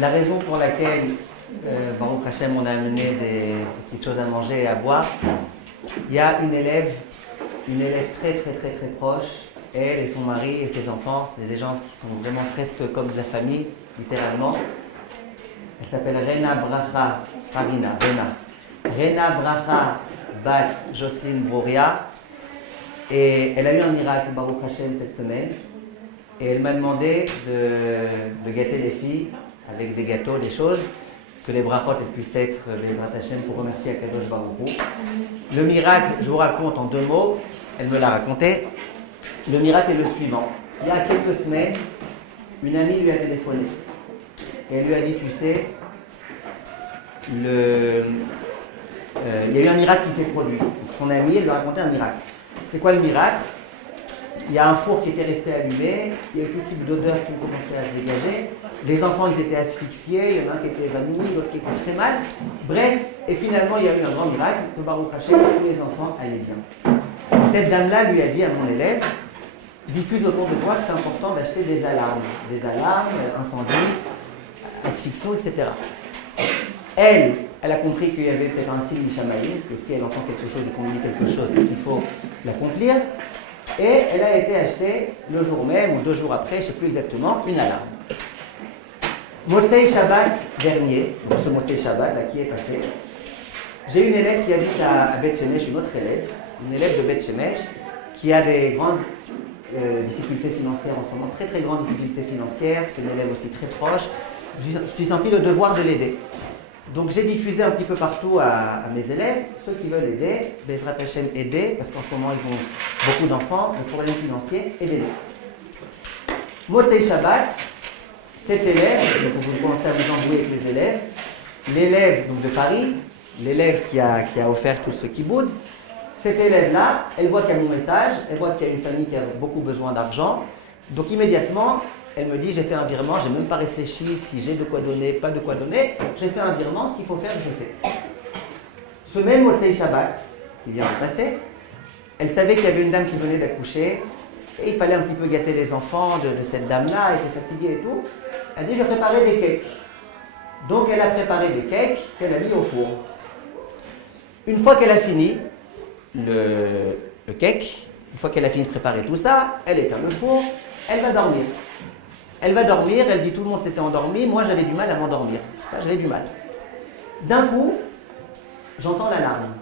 La raison pour laquelle, Baruch Hashem, on a amené des petites choses à manger et à boire, il y a une élève très très très très proche, elle et son mari et ses enfants, c'est des gens qui sont vraiment presque comme de la famille, littéralement. Elle s'appelle Rena Bracha Farina, Rena Bracha Bat Jocelyne Broria, et elle a eu un miracle, Baruch Hashem, cette semaine, et elle m'a demandé de gâter les filles avec des gâteaux, des choses, que les brachot puissent être Bezrat Hashem pour remercier Akadosh Baruch Hu. Le miracle, je vous raconte en 2 mots, elle me l'a raconté. Le miracle est le suivant. Il y a quelques semaines, une amie lui a téléphoné. Et elle lui a dit, tu sais, il y a eu un miracle qui s'est produit. Son amie, elle lui a raconté un miracle. C'était quoi le miracle? Il y a un four qui était resté allumé, il y a eu tout type d'odeurs qui ont commencé à se dégager. Les enfants, ils étaient asphyxiés, il y en a un qui était évanoui, l'autre qui était très mal. Bref, et finalement, il y a eu un grand miracle, que Baruch Hashem, tous les enfants allaient bien. Et cette dame-là lui a dit à mon élève, diffuse autour de toi que c'est important d'acheter des alarmes, incendie, asphyxie, etc. Elle a compris qu'il y avait peut-être un signe Mishamaïm, que si elle entend quelque chose et qu'on lui dit quelque chose, c'est qu'il faut l'accomplir. Et elle a été achetée le jour même ou 2 jours après, je ne sais plus exactement, une alarme. Motzei Shabbat dernier, ce Motzei Shabbat là qui est passé, j'ai une élève qui habite à Beth Shemesh, une autre élève, une élève de Beth Shemesh, qui a des grandes difficultés financières en ce moment, très très grandes difficultés financières, c'est une élève aussi très proche. Je me suis senti le devoir de l'aider. Donc j'ai diffusé un petit peu partout à mes élèves, ceux qui veulent aider, Bezrat Hashem aider, parce qu'en ce moment ils ont beaucoup d'enfants, le problème financier, aidez-les. Motzei Shabbat, cet élève, donc vous commencez à vous embrouiller avec les élèves, l'élève donc de Paris, l'élève qui a offert tout ce kiboud, cette élève-là, elle voit qu'il y a mon message, elle voit qu'il y a une famille qui a beaucoup besoin d'argent, donc immédiatement, elle me dit, j'ai fait un virement, j'ai même pas réfléchi si j'ai de quoi donner, pas de quoi donner. J'ai fait un virement, ce qu'il faut faire, je fais. Ce même Motzei Shabbat, qui vient de passer, elle savait qu'il y avait une dame qui venait d'accoucher, et il fallait un petit peu gâter les enfants de cette dame-là, elle était fatiguée et tout. Elle dit, je vais préparer des cakes. Donc elle a préparé des cakes qu'elle a mis au four. Une fois qu'elle a fini le cake, une fois qu'elle a fini de préparer tout ça, elle éteint le four, elle va dormir. Elle va dormir, elle dit tout le monde s'était endormi, moi j'avais du mal à m'endormir. J'avais du mal. D'un coup, j'entends l'alarme.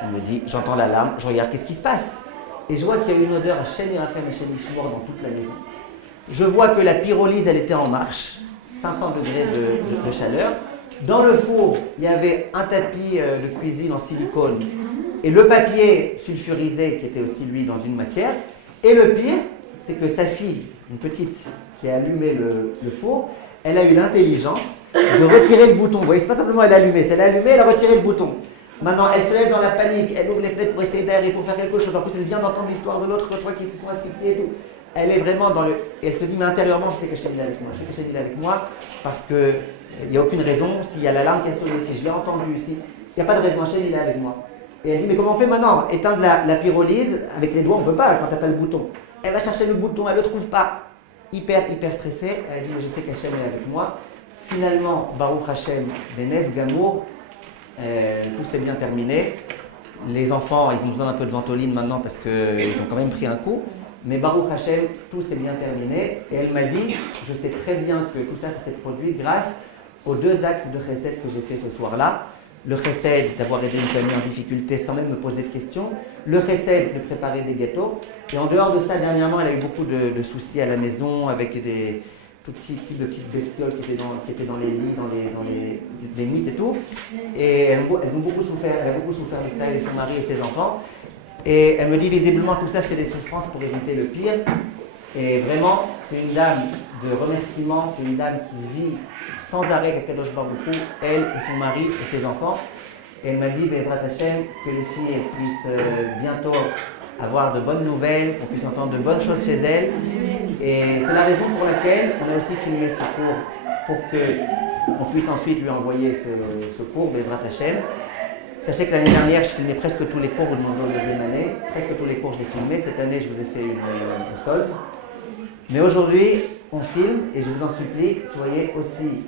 On me dit, j'entends l'alarme, je regarde qu'est-ce qui se passe. Et je vois qu'il y a une odeur à Shem Yerachem et Shem Yishmor dans toute la maison. Je vois que la pyrolyse, elle était en marche, 500 degrés de chaleur. Dans le four, il y avait un tapis de cuisine en silicone et le papier sulfurisé qui était aussi lui dans une matière. Et le pire, c'est que sa fille, une petite qui a allumé le four, elle a eu l'intelligence de retirer le bouton. Vous voyez, c'est pas simplement elle a allumé, c'est elle a allumé, elle a retiré le bouton. Maintenant, elle se lève dans la panique, elle ouvre les fenêtres pour essayer d'aérer, pour faire quelque chose. En plus, elle vient d'entendre l'histoire de l'autre fois qui se sont asphyxiés et tout. Elle est vraiment dans le... Et elle se dit, mais intérieurement, je sais qu'Hachem est avec moi. Je sais qu'Hachem est avec moi parce qu'il n'y a aucune raison. S'il y a l'alarme qui a sonné, si je l'ai entendu ici, il n'y a pas de raison, Hachem est avec moi. Et elle dit, mais comment on fait maintenant? Éteindre la pyrolyse, avec les doigts, on ne peut pas quand tu n'as pas le bouton. Elle va chercher le bouton, elle ne le trouve pas. Hyper stressée. Elle dit, mais je sais qu'Hachem est avec moi. Finalement, Baruch Hashem, Benes Gamour, tout s'est bien terminé. Les enfants, ils ont besoin d'un peu de ventoline maintenant parce qu'ils ont quand même pris un coup. Mais Baruch Hashem, tout s'est bien terminé. Et elle m'a dit, je sais très bien que tout ça, ça s'est produit grâce aux 2 actes de chesed que j'ai fait ce soir-là. Le chesed d'avoir aidé une famille en difficulté sans même me poser de questions. Le chesed de préparer des gâteaux. Et en dehors de ça, dernièrement, elle a eu beaucoup de soucis à la maison avec tout type de petites bestioles qui étaient dans les lits, dans les mythes et tout. Et elles ont beaucoup souffert. Elle a beaucoup souffert de ça, et son mari et ses enfants. Et elle me dit visiblement tout ça c'était des souffrances pour éviter le pire. Et vraiment, c'est une dame de remerciement, c'est une dame qui vit sans arrêt avec Kadosh Baruch Hu, elle et son mari et ses enfants. Et elle m'a dit, Bezrat Hashem, que les filles puissent bientôt avoir de bonnes nouvelles, qu'on puisse entendre de bonnes choses chez elles. Et c'est la raison pour laquelle on a aussi filmé ce cours, pour qu'on puisse ensuite lui envoyer ce cours, Bezrat Hashem. Sachez que l'année dernière, je filmais presque tous les cours, vous demandez aux 2e année, presque tous les cours je les filmais. Cette année, je vous ai fait une solde. Mais aujourd'hui, on filme et je vous en supplie, soyez aussi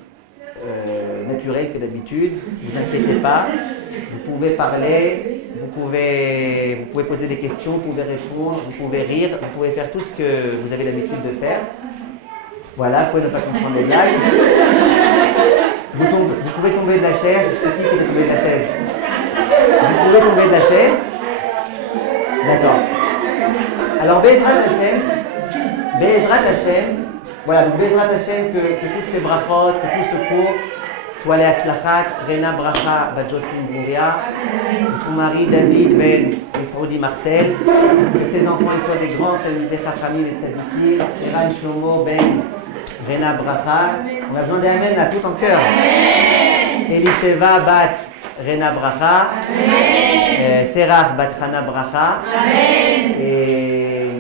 naturel que d'habitude. Ne vous inquiétez pas. Vous pouvez parler, vous pouvez poser des questions, vous pouvez répondre, vous pouvez rire, vous pouvez faire tout ce que vous avez l'habitude de faire. Voilà, vous pouvez ne pas comprendre les blagues. Vous pouvez tomber de la chaise. C'est qui est tombé de la chaise? Vous pouvez tomber de la chaise. D'accord. Alors, Be'ezrat Hashem, voilà, donc Be'ezrat Hashem, que toutes ces brachot, que tout ce cours soit les Hatzlachat, Rena Bracha, bat Jocelyne Bouria, et son mari David Ben Yisroudi Marcel, que ses enfants ils soient des grands Talmidei Chachamim et Tzadikim, Eran Shlomo Ben Rena Bracha. On a besoin d'Amen là, tout en cœur. Elisheva bat Rena Bracha, Serach bat Chana Bracha, et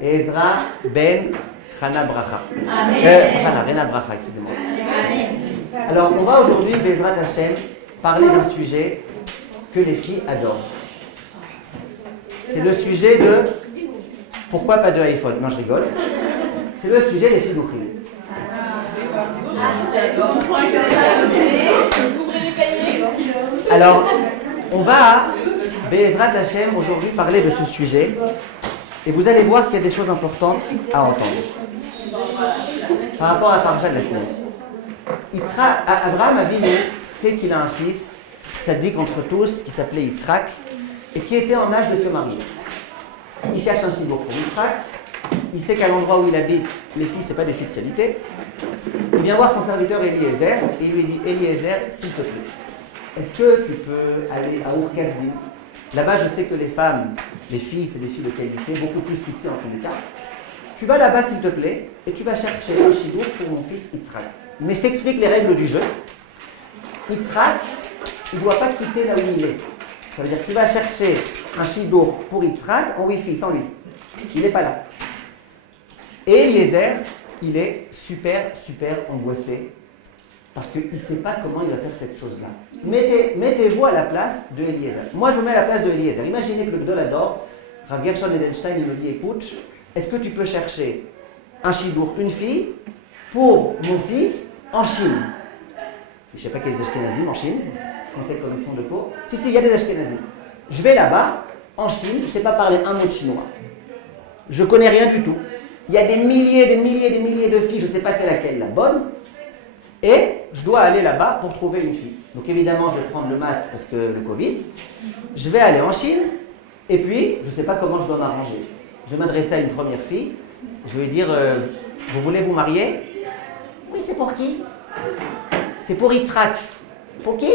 Ezra ben Chana Bracha. Rena Bracha, excusez-moi. Alors, on va aujourd'hui, Bezrat Hashem, parler d'un sujet que les filles adorent. C'est le sujet de pourquoi pas de iPhone. Non, je rigole. C'est le sujet des shidduchim. Alors, on va, Bezrat Hashem, aujourd'hui parler de ce sujet. Et vous allez voir qu'il y a des choses importantes à entendre. Par rapport à la paracha de la semaine. Abraham Avinu sait qu'il a un fils, sadique entre tous, qui s'appelait Yitzhak, et qui était en âge de se marier. Il cherche un shidduch pour Yitzhak. Il sait qu'à l'endroit où il habite, les filles, ce n'est pas des filles de qualité. Il vient voir son serviteur Eliezer, et il lui dit, Eliezer, s'il te plaît, est-ce que tu peux aller à Ur-Kasdim? Là-bas, je sais que les femmes, les filles, c'est des filles de qualité, beaucoup plus qu'ici en tous les cas. Tu vas là-bas, s'il te plaît, et tu vas chercher un shidduch pour mon fils Yitzhak. Mais je t'explique les règles du jeu. Yitzhak, il ne doit pas quitter là où il est. Ça veut dire que tu vas chercher un shidduch pour Yitzhak en Wi-Fi, sans lui. Il n'est pas là. Et Eliezer, il est super angoissé. Parce qu'il ne sait pas comment il va faire cette chose-là. Mettez-vous à la place de Eliezer. Moi, je me mets à la place de Eliezer. Imaginez que le Gdol Ador, Rav Gershon Edelstein, il me dit, écoute, est-ce que tu peux chercher un shidduch, une fille, pour mon fils en Chine? Je ne sais pas qu'il y a des Ashkenazim en Chine, parce qu'on sait comme ils sont de peau. Si, il y a des Ashkenazim. Je vais là-bas, en Chine, je ne sais pas parler un mot de chinois. Je ne connais rien du tout. Il y a des milliers de filles, je ne sais pas c'est laquelle la bonne. Et je dois aller là-bas pour trouver une fille. Donc évidemment, je vais prendre le masque parce que le Covid. Je vais aller en Chine. Et puis, je ne sais pas comment je dois m'arranger. Je vais m'adresser à une première fille. Je vais lui dire, vous voulez vous marier? Oui, c'est pour qui? C'est pour Yitzhak. Pour qui?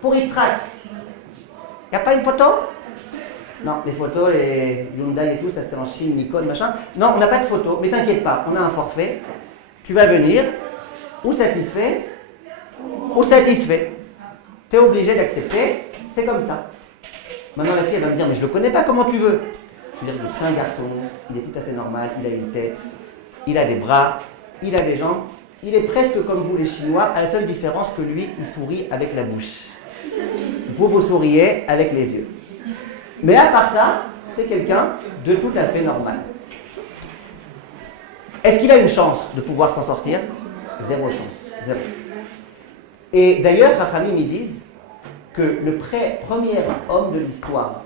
Pour Yitzhak. Il n'y a pas une photo? Non, les photos, les Hyundai et tout, ça c'est en Chine, Nikon, machin. Non, on n'a pas de photo, mais t'inquiète pas, on a un forfait. Tu vas venir, ou satisfait, ou satisfait. Tu es obligé d'accepter, c'est comme ça. Maintenant la fille elle va me dire, mais je ne le connais pas, comment tu veux? Je veux dire, c'est un garçon, il est tout à fait normal, il a une tête, il a des bras, il a des jambes, il est presque comme vous les Chinois, à la seule différence que lui, il sourit avec la bouche. Vous souriez avec les yeux. Mais à part ça, c'est quelqu'un de tout à fait normal. Est-ce qu'il a une chance de pouvoir s'en sortir? Zéro chance. Zéro. Et d'ailleurs, Chachamim ils disent que le premier homme de l'histoire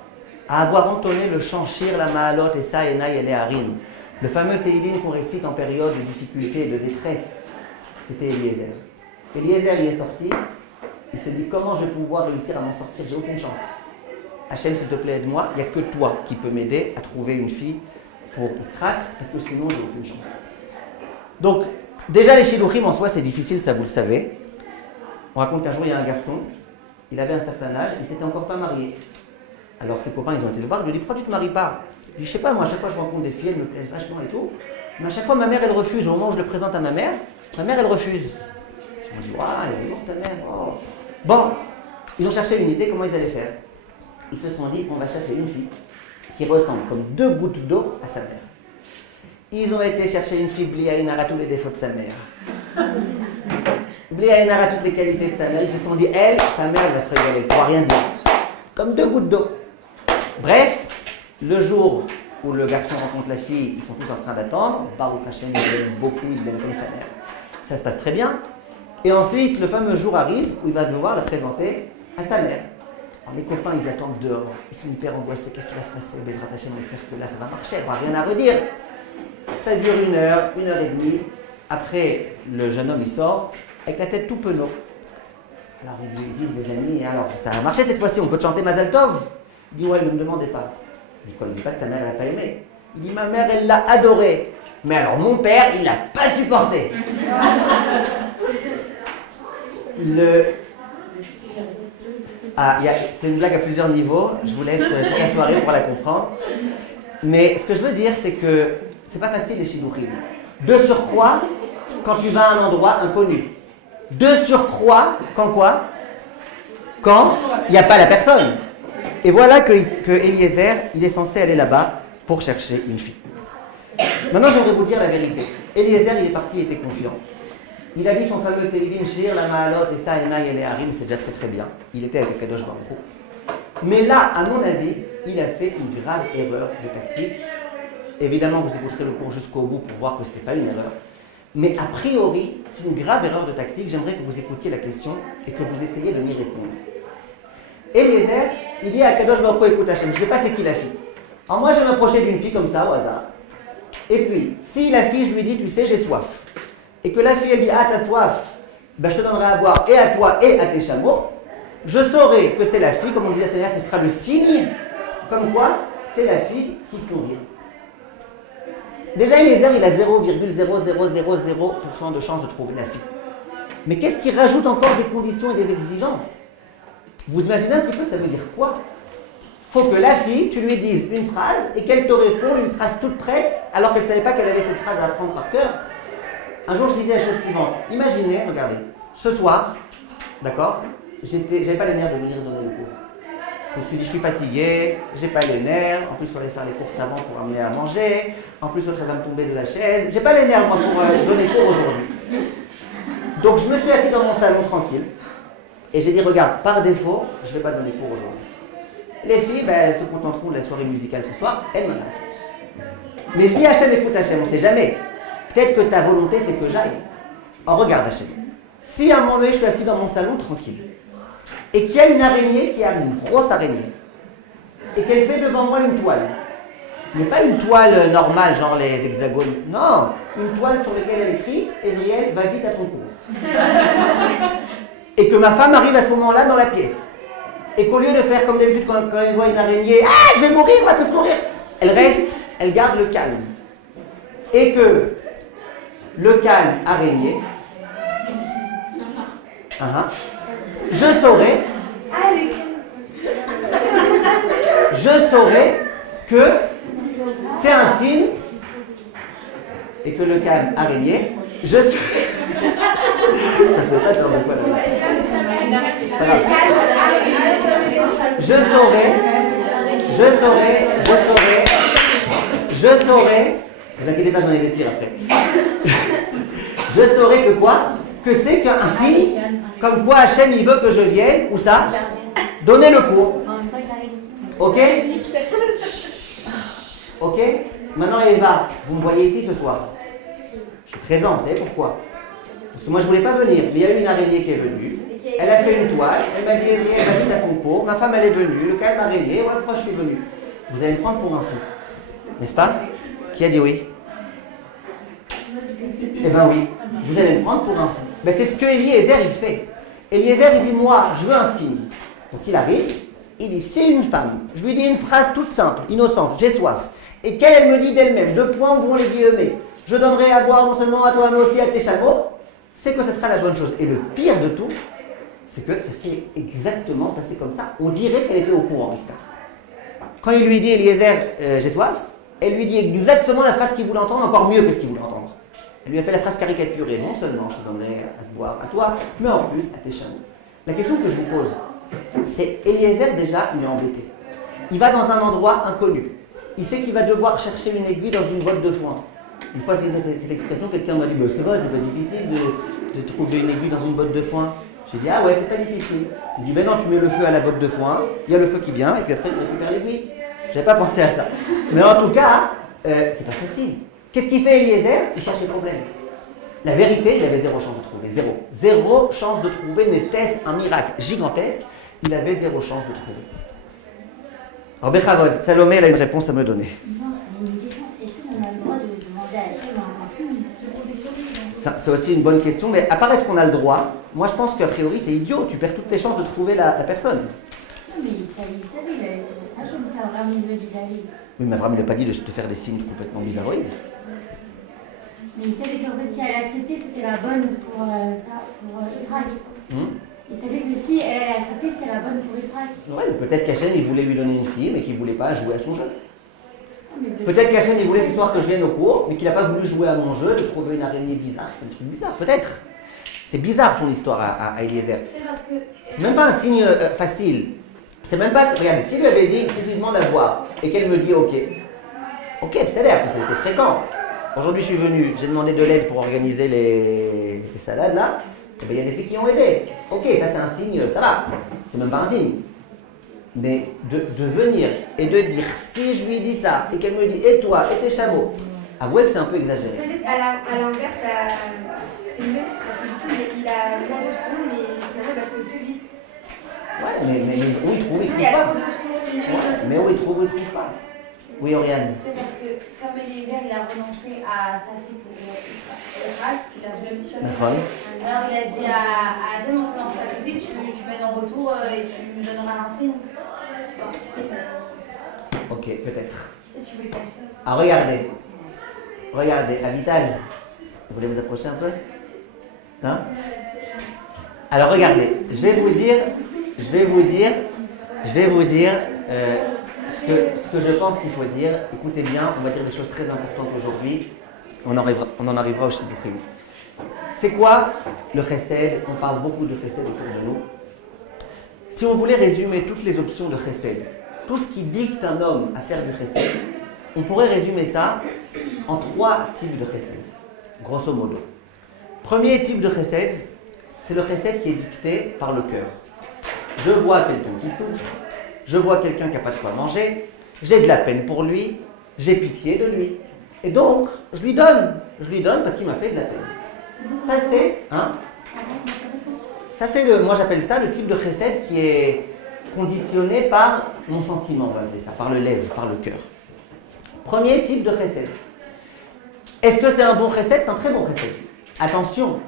à avoir entonné le chant Shir la Ma'alot et Sa'enai et Harim, le fameux Teilim qu'on récite en période de difficulté et de détresse, c'était Eliezer. Eliezer y est sorti, il s'est dit comment je vais pouvoir réussir à m'en sortir, j'ai aucune chance. Hachem, s'il te plaît, aide-moi, il n'y a que toi qui peux m'aider à trouver une fille pour Yitzhak, parce que sinon j'ai aucune chance. Donc, déjà les shidduchim en soi c'est difficile, ça vous le savez. On raconte qu'un jour il y a un garçon, il avait un certain âge, il ne s'était encore pas marié. Alors ses copains ils ont été le voir, ils lui ont dit pourquoi tu ne te maries pas? Il dit je sais pas, moi à chaque fois je rencontre des filles, elles me plaisent vachement et tout, mais à chaque fois ma mère elle refuse, au moment où je le présente à ma mère elle refuse. Je me dis waouh, elle est morte ta mère, oh. Bon, ils ont cherché une idée, comment ils allaient faire. Ils se sont dit on va chercher une fille qui ressemble comme 2 gouttes d'eau à sa mère. Ils ont été chercher une fille Bli Aïn Hara tous les défauts de sa mère. Bli Aïn Hara toutes les qualités de sa mère. Ils se sont dit, elle, sa mère, elle va se régaler, elle ne pourra rien dire. Comme 2 gouttes d'eau. Bref, le jour où le garçon rencontre la fille, ils sont tous en train d'attendre. Baruch Hashem, il l'aime beaucoup, il l'aime comme sa mère. Ça se passe très bien. Et ensuite, le fameux jour arrive où il va devoir la présenter à sa mère. Alors, les copains, ils attendent dehors. Ils sont hyper angoissés. Qu'est-ce qui va se passer? Bezrat Hashem, on espère que là, ça va marcher. Il n'y aura rien à redire. Ça dure 1 heure et demie. Après, le jeune homme, il sort avec la tête tout penaud. Alors, ils lui disent, les amis, alors, ça a marché cette fois-ci, on peut te chanter Mazal Tov? Il dit, ouais, ne me demandez pas. Il dit, quoi, ne me dis pas que ta mère, elle n'a pas aimé. Il dit, ma mère, elle l'a adoré. Mais alors, mon père, il l'a pas supporté. C'est une blague à plusieurs niveaux. Je vous laisse toute la soirée pour la comprendre. Mais ce que je veux dire, c'est que c'est pas facile les shidduchim. De surcroît, quand tu vas à un endroit inconnu. De surcroît, quand quoi? Quand il n'y a pas la personne. Et voilà que Eliezer, il est censé aller là-bas pour chercher une fille. Maintenant, j'aimerais vous dire la vérité. Eliezer, il est parti, il était confiant. Il a dit son fameux Teilim Shir, la Ma'alot, et ça, Enay, et Harim, c'est déjà très très bien. Il était avec Kadosh Baruch Hu. Mais là, à mon avis, il a fait une grave erreur de tactique. Évidemment, vous écouterez le cours jusqu'au bout pour voir que ce n'était pas une erreur. Mais a priori, c'est une grave erreur de tactique. J'aimerais que vous écoutiez la question et que vous essayiez de m'y répondre. Eliezer, il dit à Kadosh Baruch Hu, écoute Hachem, je ne sais pas c'est qui la fille. Alors moi, je vais m'approcher d'une fille comme ça, au hasard. Et puis, si la fille, je lui dis, tu sais, j'ai soif. Et que la fille, elle dit, ah, t'as soif, ben, je te donnerai à boire et à toi et à tes chameaux. Je saurai que c'est la fille, comme on disait à ce sera le signe, comme quoi c'est la fille qui te convient. Déjà, Eliezer, il a 0,0000% de chance de trouver la fille. Mais qu'est-ce qui rajoute encore des conditions et des exigences? Vous imaginez un petit peu, ça veut dire quoi? Faut que la fille, tu lui dises une phrase et qu'elle te réponde une phrase toute prête alors qu'elle ne savait pas qu'elle avait cette phrase à apprendre par cœur. Un jour, je disais la chose suivante. Imaginez, regardez, ce soir, d'accord, j'avais pas les nerfs de venir donner le cours. Je me suis dit, je suis fatigué, j'ai pas les nerfs, en plus, il faut aller faire les courses avant pour amener à manger, en plus, l'autre, elle va me tomber de la chaise. J'ai pas les nerfs, moi, pour donner cours aujourd'hui. Donc, je me suis assis dans mon salon tranquille et j'ai dit, regarde, par défaut, je ne vais pas donner cours aujourd'hui. Les filles, ben, elles se contenteront de la soirée musicale ce soir, elles me laissent. Mais je dis Hachem, écoute Hachem, on ne sait jamais. Peut-être que ta volonté, c'est que j'aille. Oh, regarde Hachem. Si à un moment donné, je suis assis dans mon salon tranquille, et qu'il y a une araignée qui arrive, une grosse araignée, et qu'elle fait devant moi une toile, mais pas une toile normale, genre les hexagones, non, une toile sur laquelle elle écrit « Evriel, va vite à ton cours ». Et que ma femme arrive à ce moment-là dans la pièce. Et qu'au lieu de faire comme d'habitude quand elle voit une araignée, « Ah, je vais mourir, on va tous mourir !» Elle reste, elle garde le calme. Et que le calme araignée, je saurais que c'est un signe, et que le calme araignée, ça se fait pas dans le fois là. Je saurais, ne vous inquiétez pas, j'en ai des pires après. Je saurais que quoi? Que c'est qu'un signe, comme quoi Hachem il veut que je vienne, où ça? Donner le cours. Ok? Ok? Maintenant Eva, vous me voyez ici ce soir. Je suis présent, vous savez pourquoi? Parce que moi je voulais pas venir, mais il y a eu une araignée qui est venue. Elle a fait une toile, elle m'a dit elle va vite à ton cours. Ma femme elle est venue, le calme araignée, voilà pourquoi je suis venu. Vous allez me prendre pour un fou, n'est-ce pas? Qui a dit oui? Eh bien oui, vous allez me prendre pour un fou. Ben, c'est ce que Eliezer il fait. Eliezer il dit moi je veux un signe. Donc il arrive, il dit c'est une femme. Je lui dis une phrase toute simple, innocente, j'ai soif. Et qu'elle me dit d'elle-même, 2 points ouvrons les guillemets. Je donnerai à boire non seulement à toi mais aussi à tes chameaux. C'est que ce sera la bonne chose. Et le pire de tout, c'est que ça s'est exactement passé comme ça. On dirait qu'elle était au courant, Rivka. Quand il lui dit Eliezer, j'ai soif, elle lui dit exactement la phrase qu'il voulait entendre, encore mieux que ce qu'il voulait entendre. Elle lui a fait la phrase caricaturée, non seulement je te donnerai à boire à toi, mais en plus à tes chameaux. La question que je vous pose, c'est Eliezer déjà, il est embêté. Il va dans un endroit inconnu. Il sait qu'il va devoir chercher une aiguille dans une boîte de foin. Une fois que j'ai dit cette expression, quelqu'un m'a dit bah, c'est vrai, c'est pas difficile de trouver une aiguille dans une botte de foin. J'ai dit ah ouais, c'est pas difficile. Il dit ben non, tu mets le feu à la botte de foin, il y a le feu qui vient, et puis après tu récupères l'aiguille. J'avais pas pensé à ça. Mais en tout cas, c'est pas facile. Qu'est-ce qu'il fait Eliezer? Il cherche les problèmes. La vérité, il avait zéro chance de trouver. Zéro. Zéro chance de trouver, mais était un miracle gigantesque. Il avait zéro chance de trouver. Alors, Bechavod, Salomé, elle a une réponse à me donner. Non, c'est une question. Est-ce qu'on a le droit de demander à Hachem un signe pour des survivants? C'est aussi une bonne question, mais à part est-ce qu'on a le droit? Moi, je pense qu'a priori, c'est idiot. Tu perds toutes tes chances de trouver la personne. Non, mais il savait, ça, comme ça, vraiment, il veut dire d'aller. Oui, mais Abraham, il n'a pas dit de faire des signes complètement bizarroïdes. Mais il savait qu'en fait, si elle acceptait, c'était la bonne pour Israël. Il savait que si elle allait accepter, c'était la bonne pour Israël. Ouais, peut-être qu'Hachem, il voulait lui donner une fille, mais qu'il ne voulait pas jouer à son jeu. Non, Peut-être qu'Hachem, il voulait ce soir que je vienne au cours, mais qu'il n'a pas voulu jouer à mon jeu, de trouver une araignée bizarre, un truc bizarre, peut-être. C'est bizarre son histoire à Eliezer. C'est même pas un signe facile. C'est même pas. Regarde, si lui avait dit, si je lui demande à voir, et qu'elle me dit ok, c'est fréquent. Aujourd'hui, je suis venu, j'ai demandé de l'aide pour organiser les salades là. Et bien, il y a des filles qui ont aidé. Ok, ça c'est un signe, ça va. C'est même pas un signe. Mais de venir et de dire, si je lui dis ça, et qu'elle me dit, et toi, et tes chameaux, avouez que c'est un peu exagéré. Peut-être à l'inverse, c'est mieux, parce que du coup, il a moins de son, mais finalement, il a trouvé plus vite. Ouais, mais où il trouve, il Il y trouve a pas. trop de sons, c'est mieux. Ouais, mais où il trouve pas. Oui, Oriane. Parce que comme Eliezer, il a renoncé à sa fille pour Efrat, il a voulu choisir. D'accord. Alors il a dit à Hachem, en faisant sacrifice, tu m'aides en retour et tu me donneras un signe. Ok, peut-être. Et tu veux ça. Ah, regardez, Avital, vous voulez vous approcher un peu? Hein? Alors regardez, je vais vous dire ce que je pense qu'il faut dire. Écoutez bien, on va dire des choses très importantes aujourd'hui. On en arrivera au Shidduchim. C'est quoi le chesed? On parle beaucoup de chesed autour de nous. Si on voulait résumer toutes les options de chesed, tout ce qui dicte un homme à faire du chesed, on pourrait résumer ça en 3 types de chesed, grosso modo. Premier type de chesed, c'est le chesed qui est dicté par le cœur. Je vois quelqu'un qui souffre, je vois quelqu'un qui n'a pas de quoi manger, j'ai de la peine pour lui, j'ai pitié de lui. Et donc, je lui donne parce qu'il m'a fait de la peine. Ça c'est moi j'appelle ça le type de chesed qui est conditionné par mon sentiment, on va appeler ça, par le lève, par le cœur. Premier type de chesed. Est-ce que c'est un bon chesed? C'est un très bon chesed. Attention,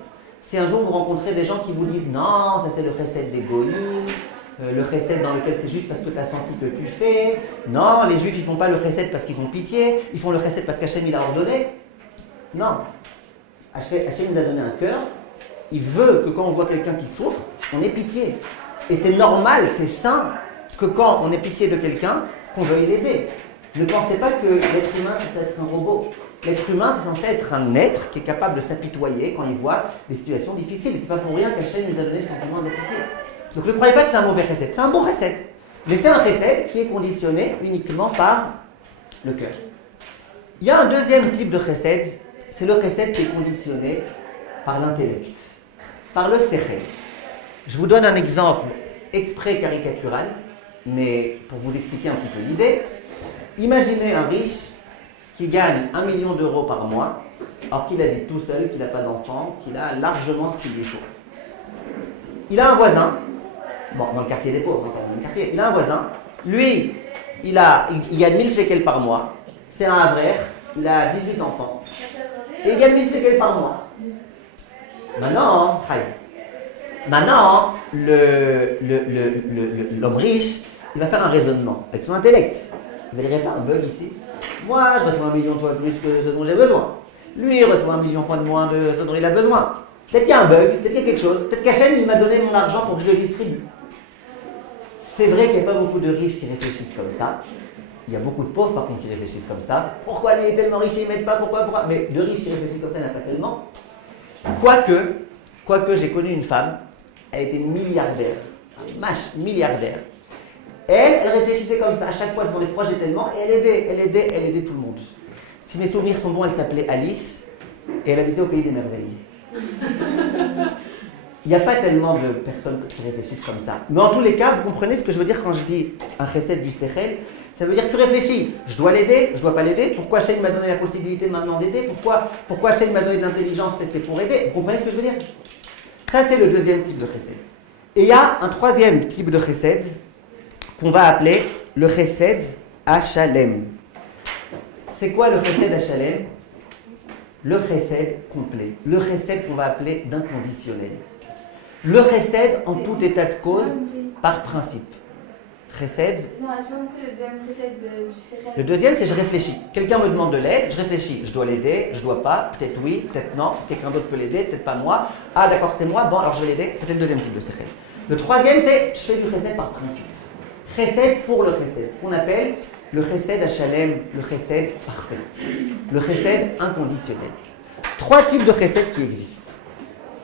si un jour vous rencontrez des gens qui vous disent non, ça c'est le chesed d'égoïsme, le chesed dans lequel c'est juste parce que tu as senti que tu fais, non, les juifs ils font pas le chesed parce qu'ils ont pitié, ils font le chesed parce qu'Hachem il a ordonné. Non, Hachem nous a donné un cœur, il veut que quand on voit quelqu'un qui souffre, on ait pitié. Et c'est normal, c'est sain que quand on ait pitié de quelqu'un, qu'on veuille l'aider. Ne pensez pas que l'être humain c'est censé être un robot. L'être humain, c'est censé être un être qui est capable de s'apitoyer quand il voit des situations difficiles. C'est pas pour rien qu'Hachem nous a donné le sentiment de pitié. Donc ne croyez pas que c'est un mauvais recette, c'est un bon recette. Mais c'est un recette qui est conditionné uniquement par le cœur. Il y a un deuxième type de recette, c'est le recette qui est conditionné par l'intellect, par le sechel. Je vous donne un exemple exprès caricatural, mais pour vous expliquer un petit peu l'idée. Imaginez un riche qui gagne 1 million d'euros par mois, alors qu'il habite tout seul, qu'il n'a pas d'enfant, qu'il a largement ce qu'il lui faut. Il a un voisin, dans le quartier des pauvres, dans le même quartier, il a un voisin, lui, il gagne 1000 shekels par mois, c'est un havraire, il a 18 enfants, et il gagne 1000 shekels par mois. Maintenant, l'homme riche, il va faire un raisonnement avec son intellect. Vous verrez pas un bug ici? Moi, je reçois 1 million de fois plus que ce dont j'ai besoin. Lui, il reçoit 1 million de fois de moins de ce dont il a besoin. Peut-être qu'il y a un bug, peut-être qu'il y a quelque chose. Peut-être qu'Hachem, il m'a donné mon argent pour que je le distribue. C'est vrai qu'il n'y a pas beaucoup de riches qui réfléchissent comme ça. Il y a beaucoup de pauvres, par contre, qui réfléchissent comme ça. Pourquoi lui est tellement riche et il ne m'aide pas? Pourquoi? Mais de riches qui réfléchissent comme ça, il n'y en a pas tellement. Quoique j'ai connu une femme, elle était milliardaire. Milliardaire. Elle réfléchissait comme ça, à chaque fois devant des projets tellement, et elle aidait tout le monde. Si mes souvenirs sont bons, elle s'appelait Alice, et elle habitait au pays des merveilles. Il n'y a pas tellement de personnes qui réfléchissent comme ça. Mais en tous les cas, vous comprenez ce que je veux dire quand je dis un chesed du sechel? Ça veut dire que tu réfléchis. Je dois l'aider, je dois pas l'aider. Pourquoi Hachem m'a donné la possibilité maintenant d'aider? Pourquoi Hachem m'a donné de l'intelligence? Peut-être c'est pour aider. Vous comprenez ce que je veux dire? Ça, c'est le deuxième type de chesed. Et il y a un troisième type de chesed qu'on va appeler le chesed Hashalem. C'est quoi le chesed Hashalem? Le chesed complet. Le chesed qu'on va appeler d'inconditionnel. Le chesed en tout état de cause, par principe. Chesed. Non, je pas compris le deuxième chesed du Sérel. Le deuxième, c'est je réfléchis. Quelqu'un me demande de l'aide, je réfléchis. Je dois l'aider, je dois pas, peut-être oui, peut-être non, quelqu'un d'autre peut l'aider, peut-être pas moi. Ah d'accord, c'est moi, bon alors je vais l'aider. Ça c'est le deuxième type de chesed. Le troisième, c'est je fais du chesed par principe. Chesed pour le chesed, ce qu'on appelle le chesed Hashalem, le chesed parfait. Le chesed inconditionnel. Trois types de chesed qui existent.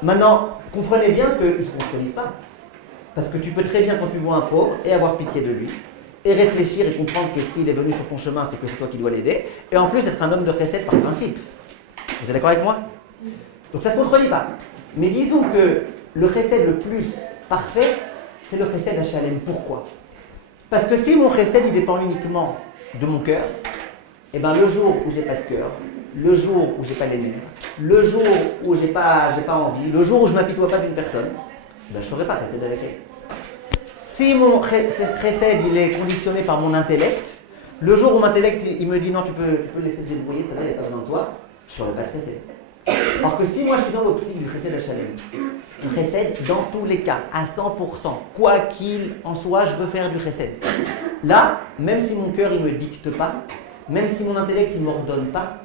Maintenant, comprenez bien qu'ils ne se contredisent pas. Parce que tu peux très bien, quand tu vois un pauvre, et avoir pitié de lui, et réfléchir et comprendre que s'il est venu sur ton chemin, c'est que c'est toi qui dois l'aider, et en plus être un homme de chesed par principe. Vous êtes d'accord avec moi? Donc ça ne se contredit pas. Mais disons que le chesed le plus parfait, c'est le chesed Hashalem. Pourquoi? Parce que si mon chesed, il dépend uniquement de mon cœur, et bien le jour où j'ai pas de cœur, le jour où j'ai pas les nerfs, le jour où j'ai pas envie, le jour où je m'apitoie pas d'une personne, ben je ne ferai pas chesed avec elle. Si mon chesed il est conditionné par mon intellect, le jour où mon intellect il me dit non tu peux laisser se débrouiller, ça va, il n'y a pas besoin de toi, je ne ferai pas de chesed. Alors que si moi je suis dans l'optique du chesed Hashalem, le chesed dans tous les cas, à 100%, quoi qu'il en soit, je veux faire du chesed. Là, même si mon cœur il me dicte pas, même si mon intellect il m'ordonne pas,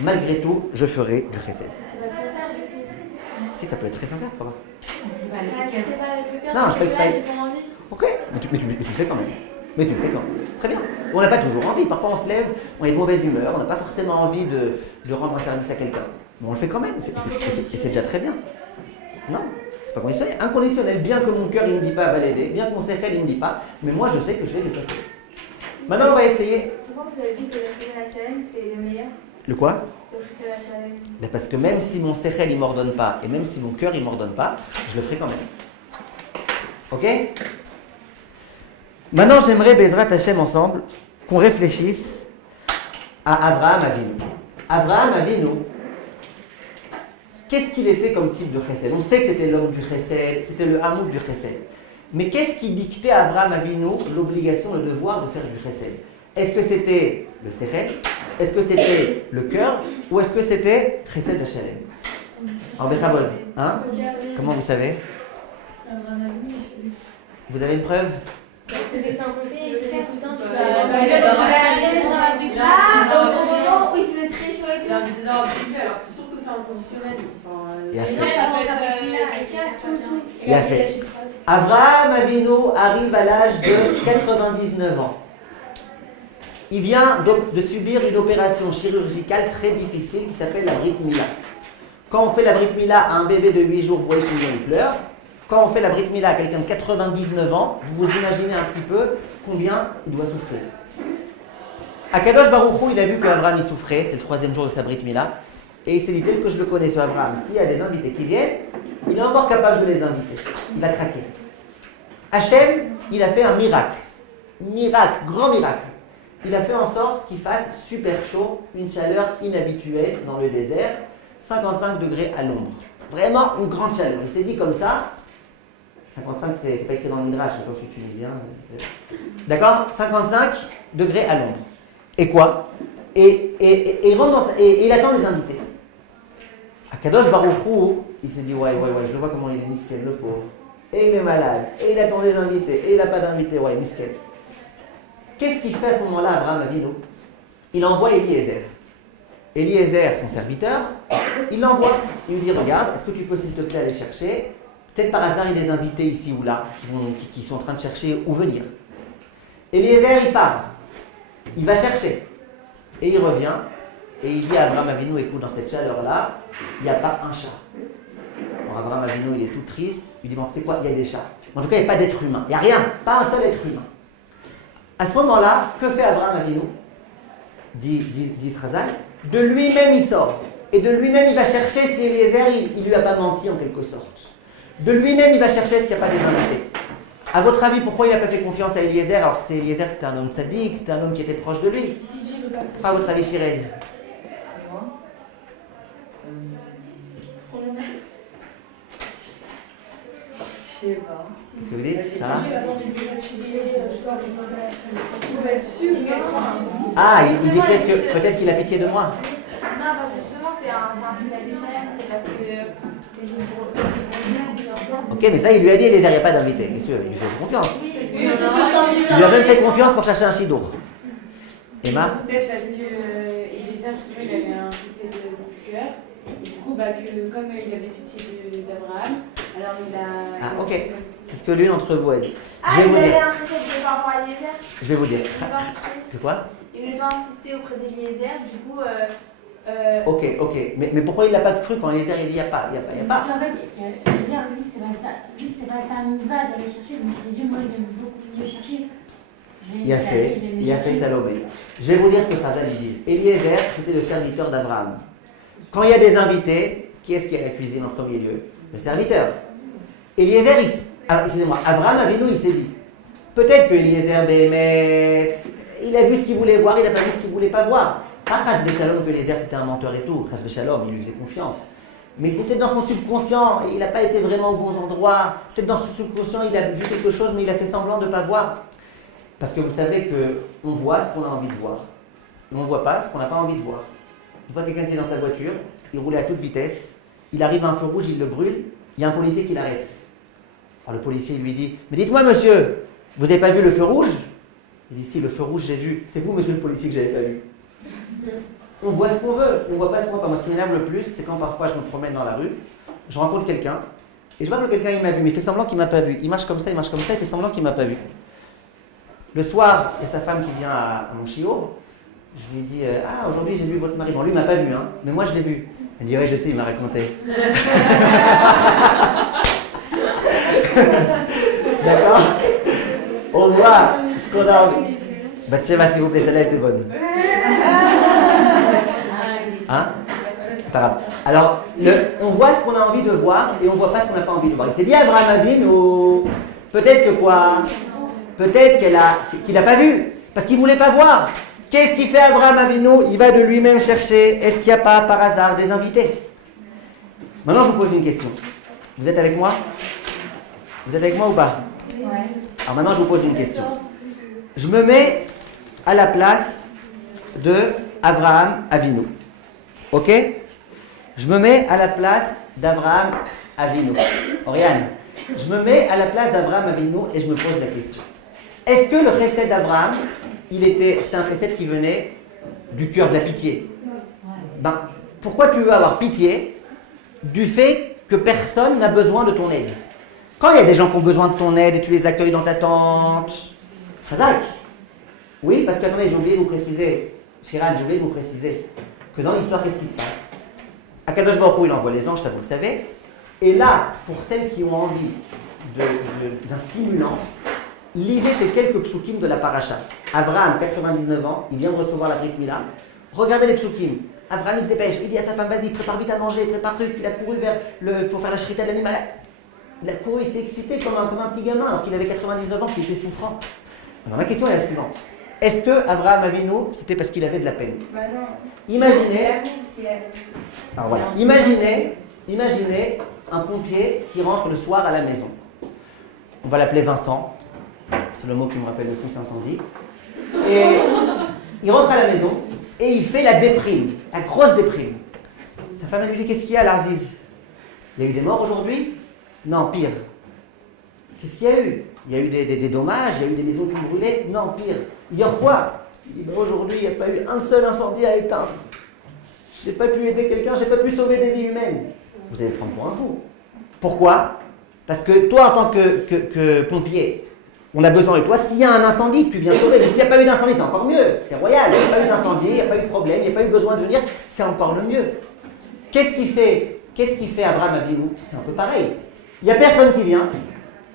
malgré tout, je ferai du chesed. C'est pas sincère du coup. Si, ça peut être très sincère, ça va. C'est pas le Ah, cœur. c'est pas avec le cœur. Non, c'est je que peux là, expliquer. j'ai pas envie. Ok, mais tu le fais quand même. Mais tu le fais quand même. Très bien. On n'a pas toujours envie. Parfois on se lève, on est de mauvaise humeur, on n'a pas forcément envie de rendre un service à quelqu'un. Mais on le fait quand même. Et c'est déjà très bien. Non, c'est pas conditionnel. Inconditionnel, bien que mon cœur il ne me dit pas va l'aider, bien que mon cercle il ne me dit pas, mais moi je sais que je vais lui passer. Maintenant on va essayer. Pourquoi vous avez dit que le chesed Hashalem c'est le meilleur? Le quoi? Le chesed Hashalem. Ben parce que même si mon cercle il m'ordonne pas, et même si mon cœur il m'ordonne pas, je le ferai quand même. Ok? Maintenant, j'aimerais, Bezrat Hashem, ensemble, qu'on réfléchisse à Abraham Avinu. Abraham Avinu, qu'est-ce qu'il était comme type de chesed? On sait que c'était l'homme du chesed, c'était le hamoud du chesed. Mais qu'est-ce qui dictait à Abraham Avinu l'obligation, le devoir de faire du chesed? Est-ce que c'était le sechel? Est-ce que c'était le cœur? Ou est-ce que c'était chesed Hashalem? En Bechavod, hein? Comment vous savez? Vous avez une preuve? C'était sans compter, il faisait tout le temps. Au moment où il faisait très chaud et tout. Alors c'est sûr que c'est inconditionnel. Il a fait. Tout. Il a fait. Abraham Avinu arrive à l'âge de 99 ans. Il vient de subir une opération chirurgicale très difficile qui s'appelle la Brit Mila. Quand on fait la Brit Mila à un bébé de 8 jours, vous voyez combien il pleure. Quand on fait la Brit Mila à quelqu'un de 99 ans, vous vous imaginez un petit peu combien il doit souffrir. Akadosh Baruch Hu, il a vu qu'Abraham il souffrait, c'est le 3e jour de sa Brit Mila, et il s'est dit, tel que je le connais ce Abraham, s'il y a des invités qui viennent, il est encore capable de les inviter. Il va craquer. Hachem, il a fait un miracle. Miracle, grand miracle. Il a fait en sorte qu'il fasse super chaud, une chaleur inhabituelle dans le désert, 55 degrés à l'ombre. Vraiment une grande chaleur. Il s'est dit comme ça, 55 c'est pas écrit dans le Midrash, quand je suis tunisien. D'accord? 55 degrés à l'ombre. Et quoi? Et il rentre dans et il attend les invités. Akadosh Baruch Hu, il s'est dit ouais, je le vois comment il est misken, le pauvre. Et il est malade, et il attend des invités, et il n'a pas d'invités, ouais, misken. Qu'est-ce qu'il fait à ce moment-là, Abraham Avinu? Il envoie Eliezer. Eliezer, son serviteur, il l'envoie. Il lui dit, regarde, est-ce que tu peux s'il te plaît aller chercher? Peut-être par hasard, il y a des invités ici ou là qui sont en train de chercher où venir. Eliezer, il part. Il va chercher. Et il revient. Et il dit à Abraham Avinu, écoute, dans cette chaleur-là, il n'y a pas un chat. Alors Abraham Avinu, il est tout triste. Il dit, bon, tu sais quoi, il y a des chats. En tout cas, il n'y a pas d'être humain. Il n'y a rien, pas un seul être humain. À ce moment-là, que fait Abraham Avinu? Dit Razal, de lui-même il sort. Et de lui-même il va chercher si Eliezer il lui a pas menti en quelque sorte. De lui-même il va chercher ce qu'il n'y a pas des invités. À votre avis, pourquoi il n'a pas fait confiance à Eliezer alors que c'était Eliezer, c'était un homme sadique, c'était un homme qui était proche de lui? À votre avis, Chirel? Son nom. Je sais pas. Ce que vous dites, ça va? Ah, il dit peut-être qu'il a pitié de moi. Non, parce que justement, c'est un truc à déchirer, c'est parce que c'est une grosse. Ok, mais ça, il lui a dit Eliezer, il n'y a pas d'invité. Bien sûr, il lui fait confiance. Il lui a même fait confiance pour chercher un chidour. Emma? Peut-être parce que Eliezer, justement, il avait un décès de cœur. Et du coup, comme il avait pitié d'Abraham, alors il a. Ah, ok. C'est ce que l'une d'entre vous a dit. Ah, Je vais il vous avait dire. un recette de par rapport à Eliezer. Je vais vous dire. Il doit insister. Que quoi? Il doit insister auprès d'Eliezer, du coup. Ok. Mais pourquoi il n'a pas cru quand Eliezer il dit il n'y a pas? En fait, Eliezer, lui, c'était pas sa mitzvah d'aller chercher, donc il s'est dit, moi, je vais beaucoup mieux chercher. Il a fait Salomé. Je vais vous dire ce que Chazal ils disent. Eliezer, c'était le serviteur d'Abraham. Quand il y a des invités, qui est-ce qui est à la cuisine en premier lieu? Le serviteur. Eliezer, Abraham Avinu, il s'est dit, peut-être que Eliezer, Béhémet, il a vu ce qu'il voulait voir, il n'a pas vu ce qu'il ne voulait pas voir. Pas Chas Veshalom que Eliezer c'était un menteur et tout, Chas Veshalom, il lui faisait confiance. Mais c'était dans son subconscient, il n'a pas été vraiment aux bons endroits. Peut-être dans son subconscient, il a vu quelque chose, mais il a fait semblant de ne pas voir. Parce que vous savez qu'on voit ce qu'on a envie de voir. On ne voit pas ce qu'on n'a pas envie de voir. Une fois quelqu'un qui est dans sa voiture, il roulait à toute vitesse, il arrive à un feu rouge, il le brûle, il y a un policier qui l'arrête. Alors le policier lui dit, mais dites-moi monsieur, vous n'avez pas vu le feu rouge? Il dit, si, le feu rouge j'ai vu. C'est vous monsieur le policier que j'avais pas vu. On voit ce qu'on veut, on ne voit pas ce qu'on veut pas. Moi ce qui m'énerve le plus, c'est quand parfois je me promène dans la rue, je rencontre quelqu'un, et je vois que quelqu'un il m'a vu, mais il fait semblant qu'il ne m'a pas vu. Il marche comme ça, il fait semblant qu'il ne m'a pas vu. Le soir, il y a sa femme qui vient à mon chiot. Je lui dis, ah, aujourd'hui j'ai vu votre mari. Bon, lui, il ne m'a pas vu, hein, mais moi, je l'ai vu. Elle dit, ouais, je sais, il m'a raconté. D'accord? On voit ce qu'on a envie. Bathsheba, s'il vous plaît, celle-là était bonne. Hein? C'est pas grave. Alors, on voit ce qu'on a envie de voir et on ne voit pas ce qu'on n'a pas envie de voir. Il s'est dit, Abraham Avinu, peut-être que quoi? Peut-être qu'il n'a pas vu, parce qu'il ne voulait pas voir. Qu'est-ce qu'il fait Abraham Avinu? Il va de lui-même chercher, est-ce qu'il n'y a pas par hasard des invités? Maintenant je vous pose une question. Vous êtes avec moi? Vous êtes avec moi ou pas? Ouais. Alors maintenant je vous pose une question. Je me mets à la place de Abraham Avinu. Ok? Je me mets à la place d'Abraham Avinu. Oriane, je me mets à la place d'Abraham Avinu et je me pose la question. Est-ce que le chesed d'Abraham, c'était un chesed qui venait du cœur de la pitié? Ben, pourquoi tu veux avoir pitié du fait que personne n'a besoin de ton aide? Quand il y a des gens qui ont besoin de ton aide et tu les accueilles dans ta tente, Chazak. Oui, parce qu'attendez, j'ai oublié de vous préciser, Shiran, j'ai oublié de vous préciser que dans l'histoire, qu'est-ce qui se passe? Akadosh Baruch Hu, il envoie les anges, ça vous le savez. Et là, pour celles qui ont envie d'un stimulant, lisez ces quelques psukim de la paracha. Abraham, 99 ans, il vient de recevoir la Brit Mila. Regardez les psukim. Abraham, il se dépêche, il dit à sa femme, vas-y, prépare vite à manger, prépare truc. Il a couru pour faire la shrita de l'animal. Il a couru, il s'est excité comme un petit gamin, alors qu'il avait 99 ans, qu'il était souffrant. Alors ma question est la suivante. Est-ce que Abraham Avinu, c'était parce qu'il avait de la peine? Bah non. Imaginez, alors voilà, imaginez un pompier qui rentre le soir à la maison. On va l'appeler Vincent. C'est le mot qui me rappelle le plus incendie. Et il rentre à la maison et il fait la déprime, la grosse déprime. Sa femme elle lui dit, qu'est-ce qu'il y a là, Aziz? Il y a eu des morts aujourd'hui? Non, pire. Qu'est-ce qu'il y a eu? Il y a eu des dommages, il y a eu des maisons qui ont brûlé? Non, pire. Hier quoi? Il dit, aujourd'hui il n'y a pas eu un seul incendie à éteindre. Je n'ai pas pu aider quelqu'un, je n'ai pas pu sauver des vies humaines. Vous allez prendre pour un fou. Pourquoi? Parce que toi, en tant que pompier, on a besoin de toi. S'il y a un incendie, tu viens sauver. Mais s'il n'y a pas eu d'incendie, c'est encore mieux. C'est royal. Il n'y a pas eu d'incendie, il n'y a pas eu de problème, il n'y a pas eu besoin de venir. C'est encore le mieux. Qu'est-ce qu'il fait Abraham Avinu? C'est un peu pareil. Il n'y a personne qui vient.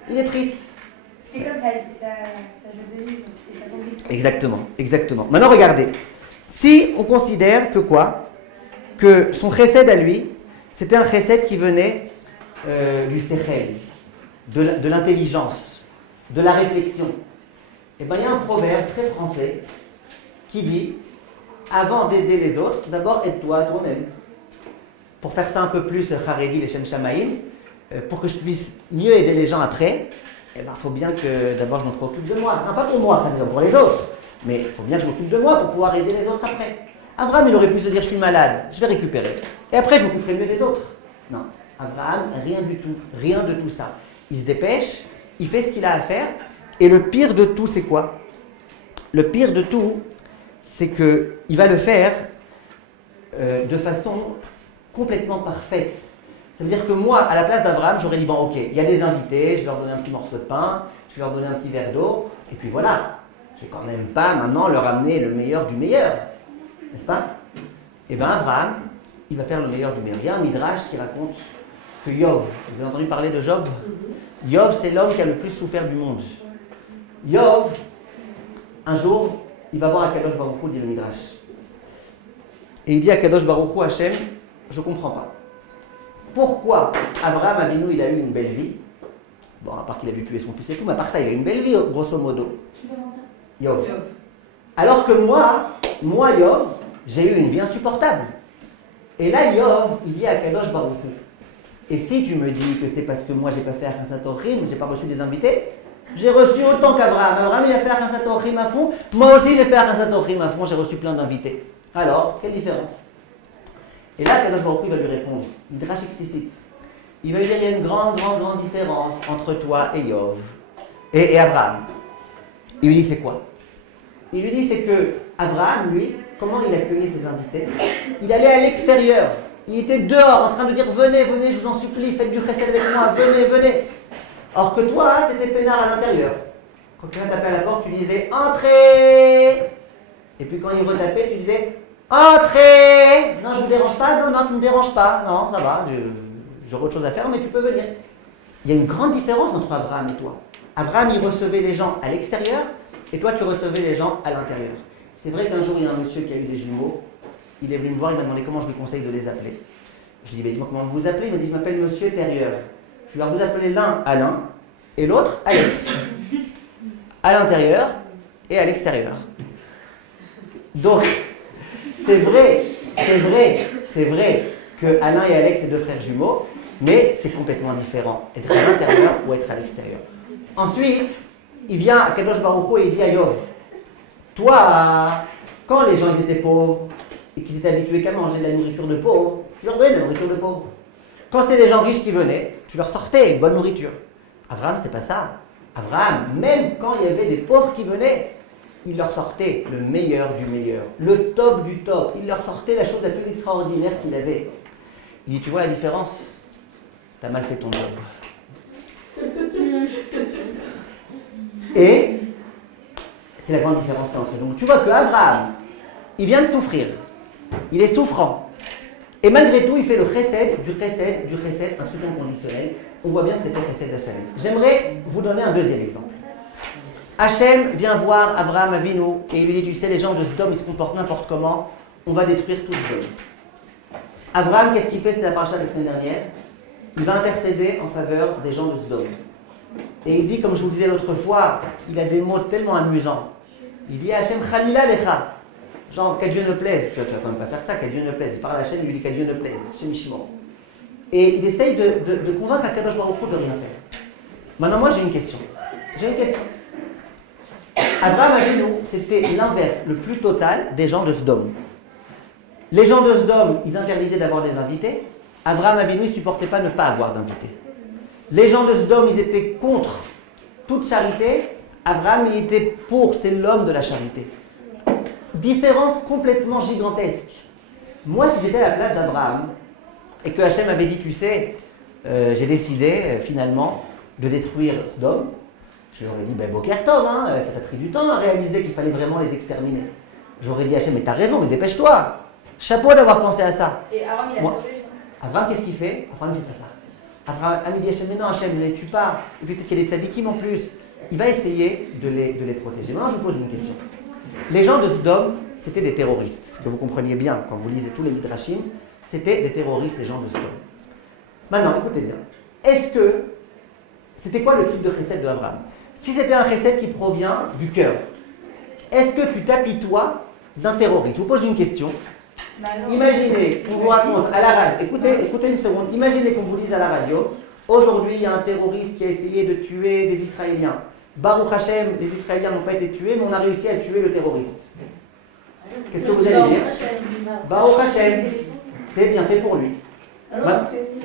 Il est triste. C'est comme ça joue de lui, c'était pas tombé. Exactement. Maintenant, regardez. Si on considère que quoi? Que son chesed à lui, c'était un chesed qui venait du sechel, de l'intelligence, de la réflexion. Eh bien, il y a un proverbe très français qui dit, avant d'aider les autres, d'abord aide-toi toi-même. Pour faire ça un peu plus, Haredi, les Shem Shamaïm, pour que je puisse mieux aider les gens après, eh ben, faut bien que d'abord je me préoccupe de moi. Non, pas pour moi, pour les autres, mais il faut bien que je m'occupe de moi pour pouvoir aider les autres après. Abraham, il aurait pu se dire, je suis malade, je vais récupérer. Et après, je m'occuperai mieux des autres. Non, Abraham, rien de tout ça. Il se dépêche, il fait ce qu'il a à faire, et le pire de tout, c'est quoi? Le pire de tout, c'est qu'il va le faire de façon complètement parfaite. Ça veut dire que moi, à la place d'Abraham, j'aurais dit, bon, ok, il y a des invités, je vais leur donner un petit morceau de pain, je vais leur donner un petit verre d'eau, et puis voilà. Je ne vais quand même pas maintenant leur amener le meilleur du meilleur. N'est-ce pas? Eh bien, Abraham, il va faire le meilleur du meilleur. Il y a un midrash qui raconte que Yov, vous avez entendu parler de Job? Yov, c'est l'homme qui a le plus souffert du monde. Yov, un jour, il va voir Akadosh Baruch Hu, dit le midrash. Et il dit à Akadosh Baruch Hu, Hachem, je ne comprends pas. Pourquoi Abraham Avinu, il a eu une belle vie? Bon, à part qu'il a dû tuer son fils et tout, mais à part ça, il a eu une belle vie, grosso modo. Yov. Alors que moi, Yov, j'ai eu une vie insupportable. Et là, Yov, il dit à Kadosh Baruch Hu, et si tu me dis que c'est parce que moi, j'ai pas fait Akhansat Orchim, j'ai pas reçu des invités, j'ai reçu autant qu'Abraham. Abraham, il a fait Akhansat Orchim à fond, moi aussi, j'ai fait Akhansat Orchim à fond, j'ai reçu plein d'invités. Alors, quelle différence? Et là, Kadosh Baruch Hu va lui répondre, midrash explicite. Il va lui dire, il y a une grande différence entre toi et Yov, et Abraham. Il lui dit, c'est quoi? Il lui dit, c'est que Abraham, lui, comment il accueillait ses invités? Il allait à l'extérieur. Il était dehors en train de dire, venez, je vous en supplie, faites du chesed avec moi, venez. Or que toi, tu étais peinard à l'intérieur. Quand quelqu'un tapait à la porte, tu disais, entrez. Et puis quand il retapait, tu disais, entrez. Non, je vous dérange pas. Non, tu me déranges pas. Non, ça va, j'aurai autre chose à faire, mais tu peux venir. Il y a une grande différence entre Abraham et toi. Abraham, il recevait les gens à l'extérieur, et toi, tu recevais les gens à l'intérieur. C'est vrai qu'un jour, il y a un monsieur qui a eu des jumeaux. Il est venu me voir, il m'a demandé comment je lui conseille de les appeler. Je lui ai dit, dis-moi comment vous vous appelez. Il m'a dit, je m'appelle Monsieur Intérieur. Je lui ai dit, vous appelez l'un Alain et l'autre Alex. À l'intérieur et à l'extérieur. Donc, c'est vrai que Alain et Alex, c'est deux frères jumeaux, mais c'est complètement différent. Être à l'intérieur ou être à l'extérieur. Ensuite, il vient à Kadosh Baruch Hu et il dit à Yov, toi, quand les gens ils étaient pauvres et qu'ils étaient habitués qu'à manger de la nourriture de pauvres, tu leur donnais de la nourriture de pauvres. Quand c'est des gens riches qui venaient, tu leur sortais une bonne nourriture. Abraham, c'est pas ça. Abraham, même quand il y avait des pauvres qui venaient, il leur sortait le meilleur du meilleur, le top du top. Il leur sortait la chose la plus extraordinaire qu'il avait. Il dit, tu vois la différence? T'as mal fait ton job. Et c'est la grande différence qu'il y a entre eux. Donc tu vois que Abraham, il vient de souffrir. Il est souffrant. Et malgré tout, il fait le chesed, du chesed, un truc inconditionnel. On voit bien que c'était chesed d'Hachem. J'aimerais vous donner un deuxième exemple. Hachem vient voir Abraham Avinu et il lui dit, tu sais, les gens de Sodome, ils se comportent n'importe comment. On va détruire tout Sodome. Abraham, qu'est-ce qu'il fait? C'est la paracha de la semaine dernière. Il va intercéder en faveur des gens de Sodome. Et il dit, comme je vous disais l'autre fois, il a des mots tellement amusants. Il dit, Hachem Khalila Lecha. Genre, qu'à Dieu ne plaise. Tu vas quand même pas faire ça, qu'à Dieu ne plaise. Il parle à Hachem, il lui dit qu'à Dieu ne plaise. Hachem Shimon. Et il essaye de convaincre Akadosh Baruch Hu de rien faire. Maintenant, moi, j'ai une question. Abraham Avinu, c'était l'inverse, le plus total des gens de Sodome. Les gens de Sodome, ils interdisaient d'avoir des invités. Abraham Avinu, il ne supportait pas ne pas avoir d'invités. Les gens de Sodome, ils étaient contre toute charité. Abraham, il était pour, c'était l'homme de la charité. Différence complètement gigantesque. Moi, si j'étais à la place d'Abraham, et que Hachem avait dit, tu sais, j'ai décidé finalement de détruire Sodome, je leur ai dit, Boker Tov, ça t'a pris du temps à réaliser qu'il fallait vraiment les exterminer. J'aurais dit à Hachem, mais t'as raison, mais dépêche-toi. Chapeau d'avoir pensé à ça. Et Aaron, il a sauvé les gens. Abraham, qu'est-ce qu'il fait? Abraham, il fait ça. Abraham, il dit à Hachem, mais non, Hachem, ne les tue pas. Et puis peut-être qu'il y a des tzadikim en plus. Il va essayer de les protéger. Maintenant, je vous pose une question. Les gens de Sodome, c'était des terroristes. Que vous compreniez bien quand vous lisez tous les midrashim, c'était des terroristes, les gens de Sodome. Maintenant, écoutez bien. C'était quoi le type de chesed de Abraham? Si c'était un chesed qui provient du cœur, est-ce que tu t'apitoies d'un terroriste? Je vous pose une question. Imaginez qu'on vous raconte à la radio, écoutez une seconde, imaginez qu'on vous dise à la radio, aujourd'hui il y a un terroriste qui a essayé de tuer des Israéliens. Baruch Hashem, les Israéliens n'ont pas été tués, mais on a réussi à tuer le terroriste. Qu'est-ce que vous allez dire? Baruch Hashem, c'est bien fait pour lui.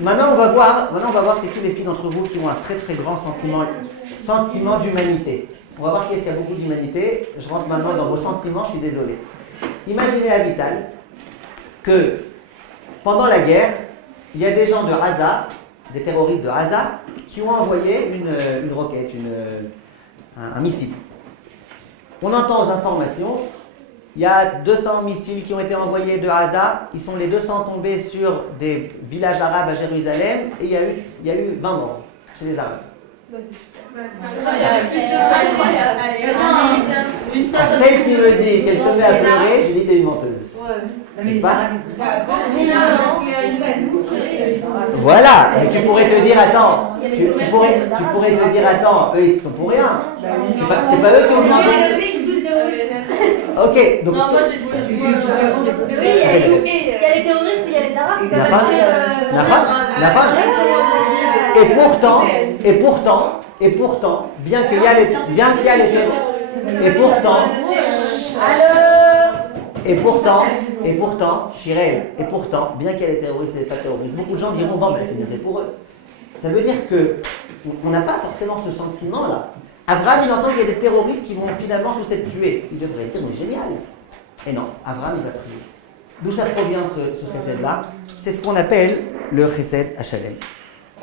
Maintenant on va voir c'est qui les filles d'entre vous qui ont un très très grand sentiment d'humanité. On va voir qui est-ce qui a beaucoup d'humanité. Je rentre maintenant dans vos sentiments, je suis désolé. Imaginez à Vital que pendant la guerre, il y a des gens de Gaza, des terroristes de Gaza, qui ont envoyé une roquette, un missile. On entend aux informations, il y a 200 missiles qui ont été envoyés de Gaza, ils sont les 200 tombés sur des villages arabes à Jérusalem, et il y a eu 20 morts chez les Arabes. Celle qui me dit qu'elle se met à pleurer, je dis t'es une menteuse. N'est-ce pas? Voilà, mais tu pourrais te dire, attends, tu pourrais te dire, attends, eux ils sont pour rien. C'est pas eux qui ont demandé. Ok, donc. Non, moi j'ai dit ça. Oui, il y a les terroristes et il y a les arabes. Et pourtant, bien qu'il y a les terroristes. Et pourtant, Chirel, bien qu'il y ait les terroristes et les pas terroristes, beaucoup de gens diront, bon, ben c'est bien fait pour eux. Ça veut dire qu'on n'a pas forcément ce sentiment-là. Abraham, il entend qu'il y a des terroristes qui vont finalement tous être tués. Il devrait dire, mais génial. Et non, Abraham, il va prier. D'où ça provient ce chesed-là? C'est ce qu'on appelle le chesed Hachalem.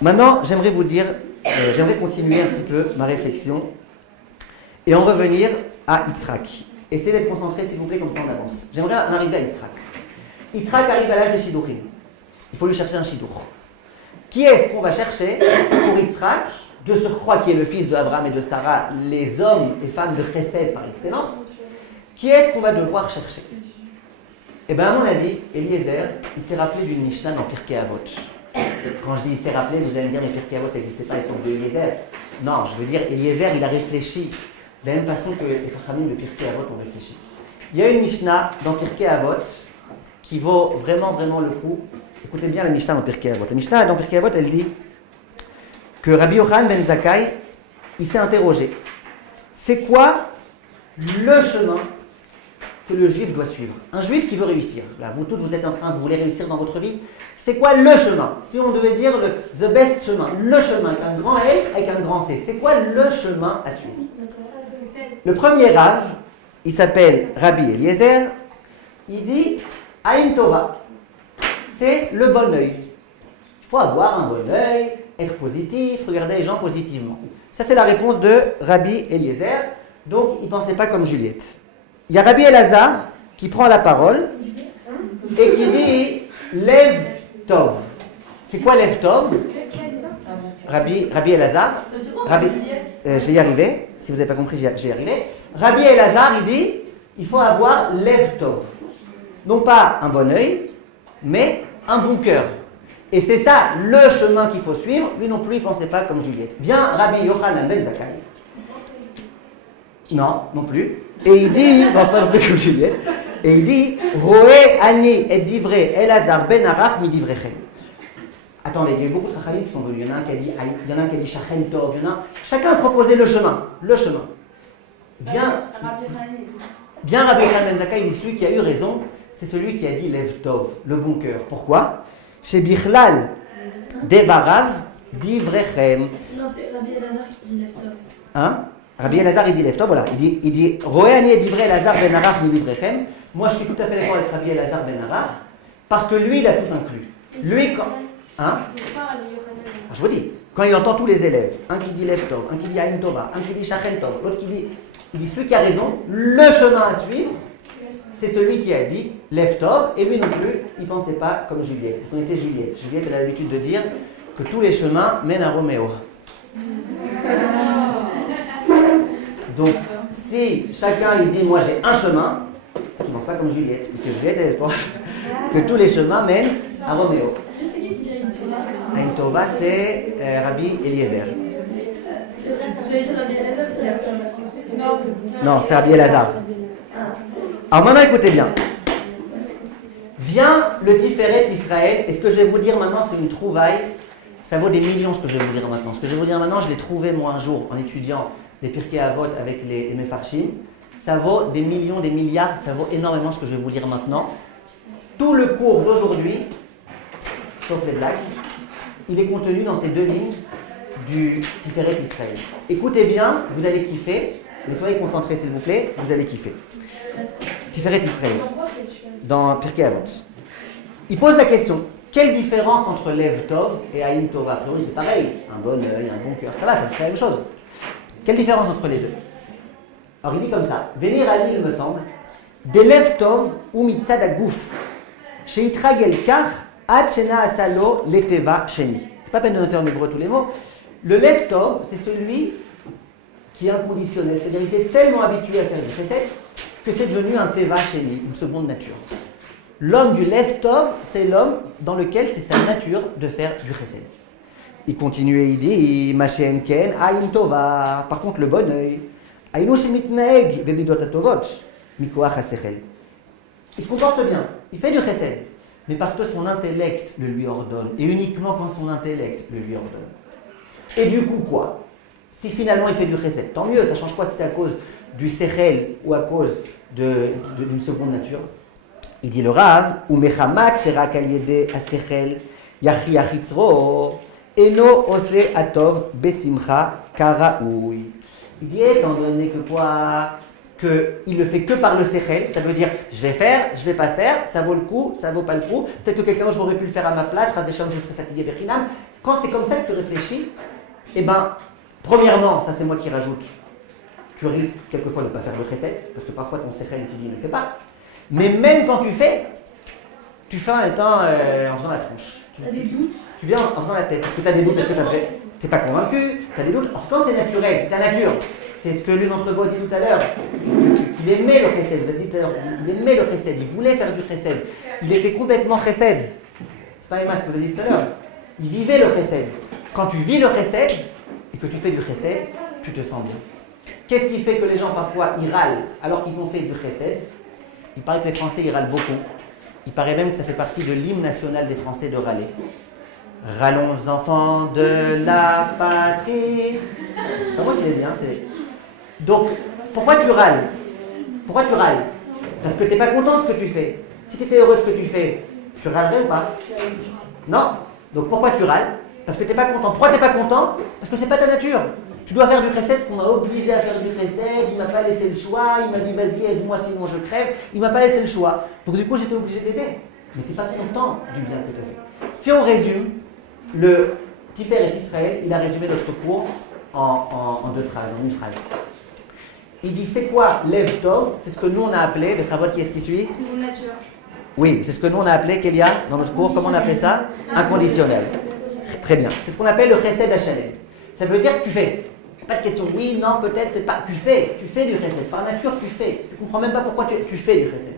Maintenant, j'aimerais continuer un petit peu ma réflexion et en revenir à Yitzhak. Essayez d'être concentrés, s'il vous plaît, comme ça on avance. J'aimerais en arriver à Yitzhak. Yitzhak arrive à l'âge des Shidduchim. Il faut lui chercher un Shidduch. Qui est-ce qu'on va chercher pour Yitzhak, de surcroît qui est le fils d'Abraham et de Sarah, les hommes et femmes de Chesed par excellence? Qui est-ce qu'on va devoir chercher? Eh bien, à mon avis, Eliezer, il s'est rappelé d'une Mishnah dans Pirkei Avot. Quand je dis il s'est rappelé, vous allez me dire, mais Pirkei Avot, ça n'existait pas à l'époque de Eliezer. Non, je veux dire, Eliezer, il a réfléchi de la même façon que les Chachamim de Pirkei Avot ont réfléchi. Il y a une Mishnah dans Pirkei Avot qui vaut vraiment, vraiment le coup. Écoutez bien la Mishnah dans Pirkei Avot. La Mishnah dans Pirkei Avot, elle dit que Rabbi Yochanan ben Zakkai, il s'est interrogé. C'est quoi le chemin que le juif doit suivre? Un juif qui veut réussir. Là, vous toutes, vous êtes en train, vous voulez réussir dans votre vie. C'est quoi le chemin? Si on devait dire the best chemin, le chemin avec un grand L, avec un grand C, c'est quoi le chemin à suivre? Le premier Rav, il s'appelle Rabbi Eliezer, il dit Aïn Tova, c'est le bon œil. Il faut avoir un bon œil, être positif, regarder les gens positivement. Ça, c'est la réponse de Rabbi Eliezer. Donc, il ne pensait pas comme Juliette. Il y a Rabbi Elazar qui prend la parole et qui dit Lev Tov. C'est quoi Lev Tov? Rabbi Elazar. Je vais y arriver. Si vous n'avez pas compris, je vais y arriver. Rabbi Elazar, il dit il faut avoir Lev Tov. Non pas un bon œil, mais un bon cœur. Et c'est ça le chemin qu'il faut suivre. Lui non plus, il ne pensait pas comme Juliette. Bien Rabbi Yochanan ben Zakkai. Non plus. Et il dit, il ne pense pas non plus comme Juliette. Et il dit Roé ani et divré Elazar ben Arach mi divrechem. Attendez, il y a eu beaucoup de Chachamim qui sont venus. Il y en a un qui a dit Shachen Tov. Chacun a proposé le chemin. Bien Rabbi Yochanan ben Zakkai, il dit celui qui a eu raison, c'est celui qui a dit Lev Tov, le bon cœur. Pourquoi? Chez Bichlal Devarav Divrechem. Non, c'est Rabbi Elazar qui dit Lev Tov. Hein? Rabbi Elazar, il dit Lev Tov, voilà. Il dit Roéani et divrei Elazar ben Arach mi divrechem. Moi, je suis tout à fait d'accord avec Rabbi Elazar ben Arach, parce que lui, il a tout inclus. Lui, quand. Hein? Je vous dis, quand il entend tous les élèves, un qui dit Lev Tov, un qui dit Aïn Tova, un qui dit Shachen Tov, l'autre qui dit. Il dit celui qui a raison, le chemin à suivre, c'est celui qui a dit Lev Tov, et lui non plus, il ne pensait pas comme Juliette. Vous connaissez Juliette. Juliette, elle a l'habitude de dire que tous les chemins mènent à Roméo. Donc, si chacun il dit moi j'ai un chemin, c'est qu'il ne pense pas comme Juliette, puisque Juliette elle pense que tous les chemins mènent à Roméo. Je sais qui dit Aïn Tova. Aïn Tova, c'est Rabbi Eliezer. C'est vrai, ça Vous allez dire Rabbi Elazar, c'est la Non, Non, c'est Rabbi Elazar. Alors maintenant, écoutez bien. Vient le Tiferet Israël, et ce que je vais vous dire maintenant, c'est une trouvaille. Ça vaut des millions ce que je vais vous dire maintenant. Ce que je vais vous dire maintenant, je l'ai trouvé moi un jour en étudiant les Pirkei Avot avec les Mefarshim. Ça vaut des millions, des milliards, ça vaut énormément ce que je vais vous lire maintenant. Tout le cours d'aujourd'hui, sauf les blagues, il est contenu dans ces 2 lignes du Tiferet Israël. Écoutez bien, vous allez kiffer, mais soyez concentrés s'il vous plaît, vous allez kiffer. Tiferet Israël, dans Pirkei Avot. Il pose la question, quelle différence entre Lev Tov et Aïn Tova? A priori c'est pareil, un bon œil, un bon cœur, ça va, c'est la même chose. Quelle différence entre les deux? Alors il dit comme ça, Venir Ali, il me semble, de Lev Tov ou Mitzad Agouf, Sheitragel Kach, Ad Shena Asalo, Leteva Sheni. C'est pas peine de noter en hébreu tous les mots. Le Lev Tov, c'est celui qui est inconditionnel, c'est-à-dire il s'est tellement habitué à faire du chesed que c'est devenu un Teva Sheni, une seconde nature. L'homme du Lev Tov, c'est l'homme dans lequel c'est sa nature de faire du chesed. Il continue et il dit, Mashen Ken, Aïn Tova. Par contre, le bon œil, Aïnou Shemitnaeg, Bemidot Atovot, Mikoach Hasechel. Il se comporte bien, il fait du chesed, mais parce que son intellect le lui ordonne, et uniquement quand son intellect le lui ordonne. Et du coup, quoi? Si finalement il fait du chesed, tant mieux, ça change quoi si c'est à cause du sechel ou à cause d'une seconde nature? Il dit le Rav, ou mechamat sherak al yede asechel yachi achitzro eno ose atov besimcha karaoui. Il dit étant donné que quoi, qu'il le fait que par le sechel, ça veut dire je vais faire, je vais pas faire, ça vaut le coup, ça vaut pas le coup. Peut-être que quelqu'un d'autre aurait pu le faire à ma place, ras vesham, je serais fatigué berchinam. Quand c'est comme ça que tu réfléchis, eh ben, premièrement, ça c'est moi qui rajoute, tu risques quelquefois de ne pas faire le chesed, parce que parfois ton sechel et tu dis ne le fais pas. Mais même quand tu fais en étant en faisant la tronche. T'as des doutes? Tu viens en faisant la tête. Est-ce que tu as des doutes? Est-ce que tu n'es pas convaincu? Tu as des doutes? Or, quand c'est naturel, c'est ta nature. C'est ce que l'une d'entre vous a dit tout à l'heure. Qu'il aimait le chesed. Vous avez dit tout à l'heure, il aimait le chesed. Il voulait faire du chesed. Il était complètement chesed. C'est pas Emma ce que vous avez dit tout à l'heure. Il vivait le chesed. Quand tu vis le chesed et que tu fais du chesed, tu te sens bien. Qu'est-ce qui fait que les gens parfois ils râlent alors qu'ils ont fait du chesed? Il paraît que les Français ils râlent beaucoup. Il paraît même que ça fait partie de l'hymne national des Français de râler. Râlons enfants de la patrie. C'est pas moi qui l'ai dit, hein, Donc, pourquoi tu râles? Pourquoi tu râles? Parce que tu n'es pas content de ce que tu fais. Si tu étais heureux de ce que tu fais, tu râlerais ou pas? Non. Donc pourquoi tu râles? Parce que tu n'es pas content. Pourquoi tu n'es pas content? Parce que c'est pas ta nature. Tu dois faire du chesed, parce qu'on m'a obligé à faire du chesed, il m'a pas laissé le choix, il m'a dit vas-y aide-moi sinon je crève, il m'a pas laissé le choix. Donc du coup j'étais obligé d'aider. Mais tu n'es pas content du bien que tu as fait. Si on résume, le Tiferet Israël, il a résumé notre cours en 2 phrases, en une phrase. Il dit c'est quoi Lev Tov? C'est ce que nous on a appelé, Bechavot, qui est-ce qui suit? Mon nature. Oui, c'est ce que nous on a appelé, Kélia, dans notre cours, comment on appelait ça? Inconditionnel. Très bien. C'est ce qu'on appelle le chesed HLM. Ça veut dire que tu fais. Pas de question, oui, non, peut-être, pas. Tu fais du chesed. Par nature, tu fais. Tu comprends même pas pourquoi tu fais du chesed.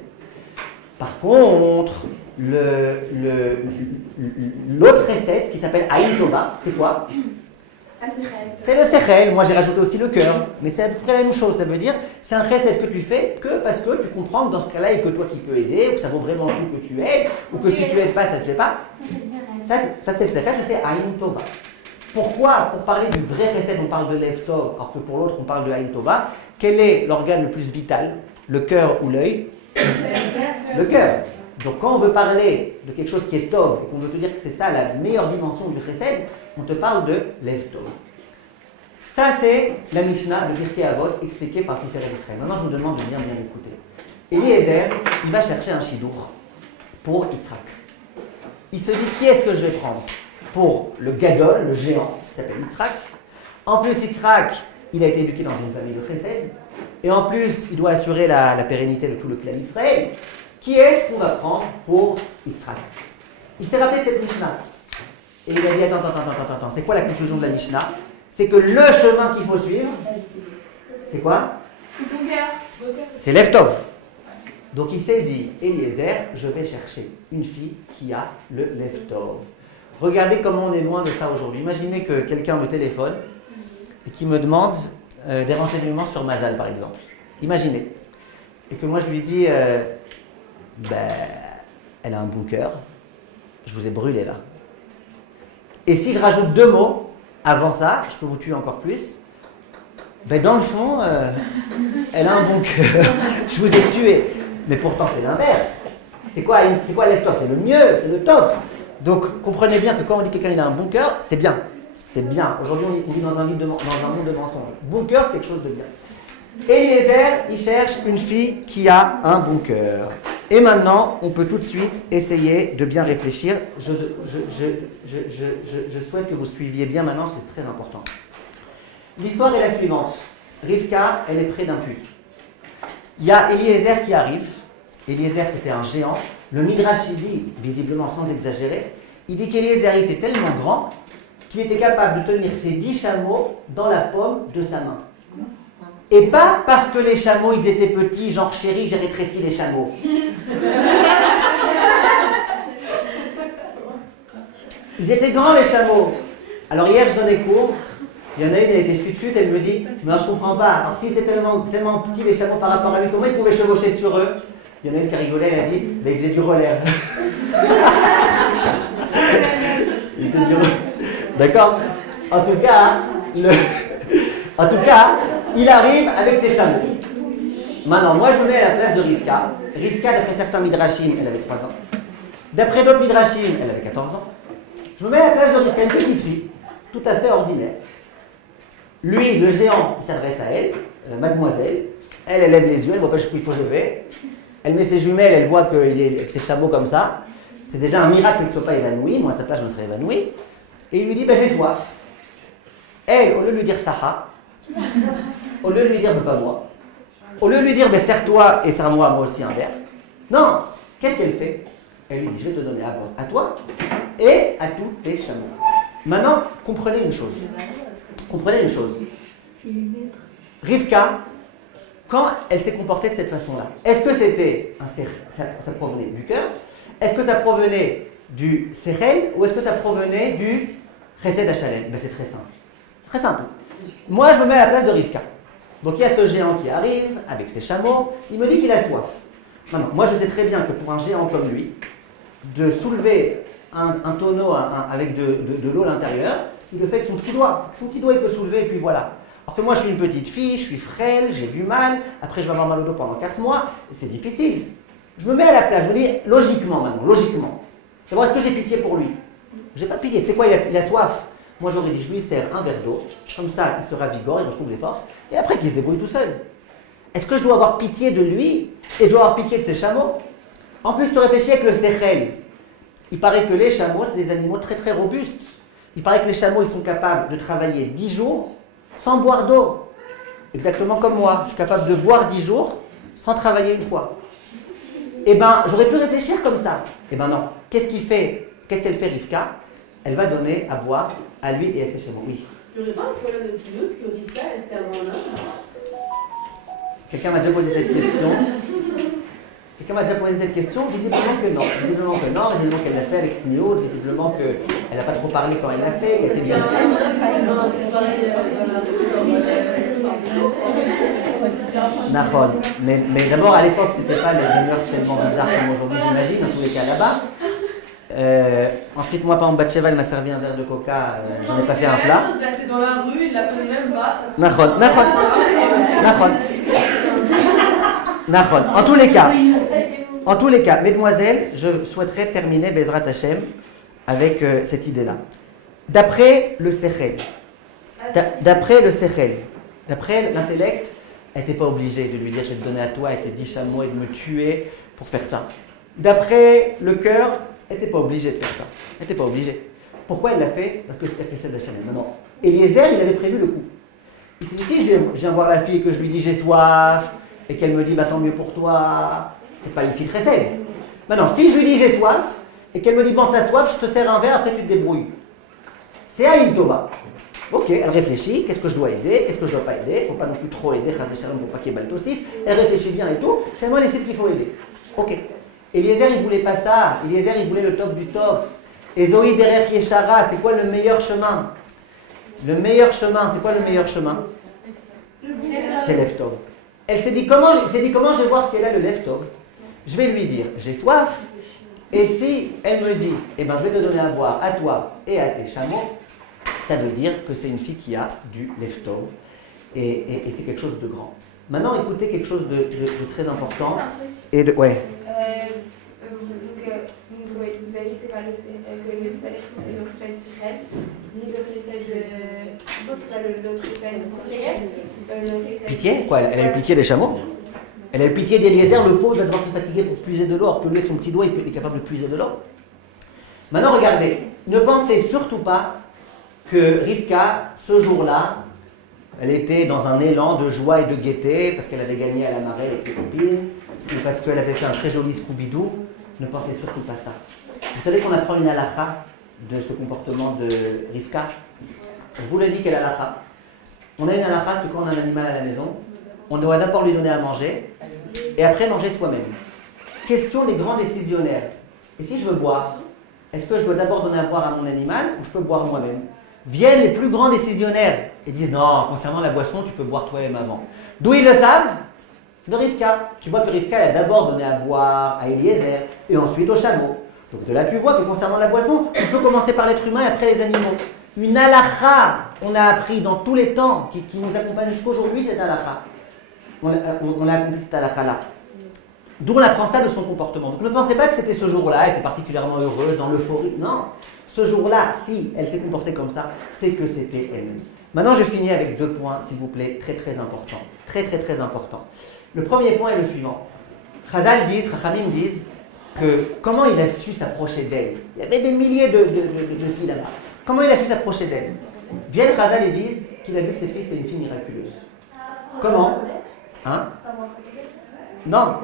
Par contre, l'autre chesed, qui s'appelle Aïn Tova, c'est quoi? C'est le sechel. Moi, j'ai rajouté aussi le cœur. Mais c'est à peu près la même chose. Ça veut dire, c'est un chesed que tu fais que parce que tu comprends que dans ce cas-là, il n'y a que toi qui peux aider, ou que ça vaut vraiment le coup que tu aides, ou que si tu aides pas, ça ne se fait pas. Ça, c'est le sechel, ça c'est Aïn Tova. Pourquoi, pour parler du vrai chesed, on parle de Lev Tov, alors que pour l'autre, on parle de Aïn Tova? Quel est l'organe le plus vital? Le cœur ou l'œil? Le cœur. Donc quand on veut parler de quelque chose qui est Tov, et qu'on veut te dire que c'est ça la meilleure dimension du chesed, on te parle de Lev Tov. Ça, c'est la Mishnah de Pirkei Avot expliquée par Tiferet Israël. Maintenant, je vous demande de bien écouter. Eliezer, il va chercher un shidour pour Yitzhak. Il se dit, qui est-ce que je vais prendre? Pour le Gadol, le géant, qui s'appelle Yitzhak. En plus, Yitzhak, il a été éduqué dans une famille de chesed. Et en plus, il doit assurer la pérennité de tout le clan d'Israël. Qui est-ce qu'on va prendre pour Yitzhak? Il s'est rappelé de cette Mishnah. Et il a dit, attends, c'est quoi la conclusion de la Mishnah? C'est que le chemin qu'il faut suivre, c'est quoi? Ton cœur. C'est Lev Tov. Donc il s'est dit, Eliezer, je vais chercher une fille qui a le Lev Tov. Regardez comment on est loin de ça aujourd'hui. Imaginez que quelqu'un me téléphone et qui me demande des renseignements sur Mazal, par exemple. Imaginez. Et que moi je lui dis, elle a un bon cœur, je vous ai brûlé là. Et si je rajoute 2 mots avant ça, je peux vous tuer encore plus. Dans le fond, elle a un bon cœur, je vous ai tué. Mais pourtant c'est l'inverse. C'est quoi lève-toi? C'est le mieux, c'est le top. Donc comprenez bien que quand on dit que quelqu'un il a un bon cœur, c'est bien. C'est bien. Aujourd'hui on vit dans un monde de mensonges. Bon cœur c'est quelque chose de bien. Eliezer, il cherche une fille qui a un bon cœur. Et maintenant, on peut tout de suite essayer de bien réfléchir. Je souhaite que vous suiviez bien maintenant, c'est très important. L'histoire est la suivante. Rivka, elle est près d'un puits. Il y a Eliezer qui arrive. Eliezer, c'était un géant. Le Midrash, il dit, visiblement sans exagérer, il dit qu'Eliezer était tellement grand qu'il était capable de tenir ses 10 chameaux dans la paume de sa main. Et pas parce que les chameaux, ils étaient petits, genre chérie, j'ai rétréci les chameaux. Ils étaient grands, les chameaux. Alors hier, je donnais cours. Il y en a une, elle était fut-fut, elle me dit, non, je comprends pas. Alors s'ils étaient tellement petits, les chameaux, par rapport à lui, comment ils pouvaient chevaucher sur eux? Il y en a une qui rigolait, elle a dit, ils faisaient du roller. Ils faisaient du roller. D'accord? En tout cas, il arrive avec ses chameaux. Maintenant, moi je me mets à la place de Rivka. Rivka, d'après certains midrashim, elle avait 3 ans. D'après d'autres midrashim, elle avait 14 ans. Je me mets à la place de Rivka, une petite fille, tout à fait ordinaire. Lui, le géant, il s'adresse à elle, mademoiselle. Elle lève les yeux, elle voit pas jusqu'où il faut lever. Elle met ses jumelles, elle voit qu'il est avec ses chameaux comme ça. C'est déjà un miracle qu'il ne soit pas évanoui. Moi, à sa place, je me serais évanoui. Et il lui dit, j'ai soif. Elle, au lieu de lui dire Saha, au lieu de lui dire pas moi, au lieu de lui dire serre-toi et serre-moi moi aussi un verre, non, qu'est-ce qu'elle fait? Elle lui dit, je vais te donner à boire à toi et à tous tes chameaux. Maintenant, comprenez une chose. Rivka, quand elle s'est comportée de cette façon-là, est-ce que ça provenait du cœur? Est-ce que ça provenait du sechel ou est-ce que ça provenait du chesed hachalem? C'est très simple. C'est très simple. Moi, je me mets à la place de Rivka. Donc, il y a ce géant qui arrive avec ses chameaux. Il me dit qu'il a soif. Maintenant, moi, je sais très bien que pour un géant comme lui, de soulever un tonneau avec de l'eau à l'intérieur, il le fait avec son petit doigt. Son petit doigt, il peut soulever et puis voilà. Alors que moi, je suis une petite fille, je suis frêle, j'ai du mal. Après, je vais avoir mal au dos pendant 4 mois. Et c'est difficile. Je me mets à la place. Je me dis, logiquement, d'abord, est-ce que j'ai pitié pour lui? J'ai pas pitié. Tu sais quoi, il a soif. Moi, j'aurais dit, je lui sers un verre d'eau, comme ça, il se ravigore, il retrouve les forces, et après qu'il se débrouille tout seul. Est-ce que je dois avoir pitié de lui, et je dois avoir pitié de ses chameaux? En plus, tu réfléchis avec le sechel. Il paraît que les chameaux, c'est des animaux très très robustes. Il paraît que les chameaux, ils sont capables de travailler 10 jours sans boire d'eau. Exactement comme moi, je suis capable de boire 10 jours sans travailler une fois. Eh bien, j'aurais pu réfléchir comme ça. Eh bien non. Qu'est-ce qu'elle fait Rivka? Elle va donner à boire à lui et à ses chameaux. Oui. Il n'y aurait pas un problème de silence que Rivka, elle serve en homme? Quelqu'un m'a déjà posé cette question. Visiblement que non. Visiblement qu'elle l'a fait avec Snéo. Visiblement qu'elle n'a pas trop parlé quand elle l'a fait. Qu'elle était bien. Nahon. Mais d'abord, à l'époque, c'était pas les mœurs tellement bizarres comme aujourd'hui, j'imagine, en tous les cas là-bas. Ensuite, moi, par exemple, Batsheva, elle m'a servi un verre de coca, j'en ai pas fait un plat. C'est dans la rue, il la connaît même pas. Nahon. En tous les cas, mesdemoiselles, je souhaiterais terminer Bezrat Hashem avec cette idée-là. D'après le sechel, d'après l'intellect, elle n'était pas obligée de lui dire je vais te donner à toi et tes 10 chameaux et de me tuer pour faire ça. D'après le cœur, elle n'était pas obligée de faire ça. Elle n'était pas obligée. Pourquoi elle l'a fait? Parce que c'était Chesed Hashem. Non. Eliezer, il avait prévu le coup. Il s'est dit si je viens voir la fille et que je lui dis j'ai soif et qu'elle me dit bah tant mieux pour toi, c'est pas une fille Chesed. Maintenant, si je lui dis j'ai soif et qu'elle me dit bon t'as soif, je te sers un verre, après tu te débrouilles. C'est Aïn Tova. Ok, elle réfléchit, qu'est-ce que je dois aider, qu'est-ce que je ne dois pas aider, il ne faut pas non plus trop aider, pour pas qu'il y ait baltosif. Elle réfléchit bien et tout, finalement elle sait qu'il faut aider. Ok. Eliezer il voulait pas ça, Eliezer il voulait le top du top. Et Zoï derrière Yeshara, c'est quoi le meilleur chemin? Le meilleur chemin, c'est quoi le meilleur chemin? C'est Leftov. Il s'est dit comment je vais voir si elle a le Leftov? Je vais lui dire, j'ai soif. Et si elle me dit, eh ben, je vais te donner à boire à toi et à tes chameaux, ça veut dire que c'est une fille qui a du Leftov. Et c'est quelque chose de grand. Maintenant, écoutez quelque chose de très important. Et de, ouais. Vous avez dit que c'est pas le crissage Israël, ni le crissage. Non, c'est pas le crissage. Pitié? Quoi, elle a eu pitié des chameaux? Elle a eu pitié d'Eliezer, le pauvre, va devoir se fatiguer pour puiser de l'eau, alors que lui, avec son petit doigt, il est capable de puiser de l'eau. Maintenant, regardez, ne pensez surtout pas que Rivka, ce jour-là, elle était dans un élan de joie et de gaieté parce qu'elle avait gagné à la marée avec ses copines, ou parce qu'elle avait fait un très joli Scooby-Doo. Ne pensez surtout pas ça. Vous savez qu'on apprend une halakha de ce comportement de Rivka. Je vous le dis quelle halakha. On a une halakha que quand on a un animal à la maison, on doit d'abord lui donner à manger et après manger soi-même. Question des grands décisionnaires. Et si je veux boire, est-ce que je dois d'abord donner à boire à mon animal ou je peux boire moi-même? Viennent les plus grands décisionnaires et disent non, concernant la boisson, tu peux boire toi-même avant. D'où ils le savent? De Rivka. Tu vois que Rivka, elle a d'abord donné à boire à Eliezer et ensuite aux chameaux. Donc de là, tu vois que concernant la boisson, tu peux commencer par l'être humain et après les animaux. Une halakha, on a appris dans tous les temps, qui nous accompagne jusqu'aujourd'hui, cette halakha. On a accompli cette halakha-là. D'où on apprend ça de son comportement. Donc ne pensez pas que c'était ce jour-là, elle était particulièrement heureuse, dans l'euphorie. Non, ce jour-là, si elle s'est comportée comme ça, c'est que c'était elle. Maintenant, je finis avec 2 points, s'il vous plaît, très très importants. Très très très importants. Le premier point est le suivant. Chachamim disent que comment il a su s'approcher d'elle. Il y avait des milliers de filles là-bas. Comment il a su s'approcher d'elle? Viennent Chazal et disent qu'il a vu que cette fille était une fille miraculeuse. Comment? Hein? Non,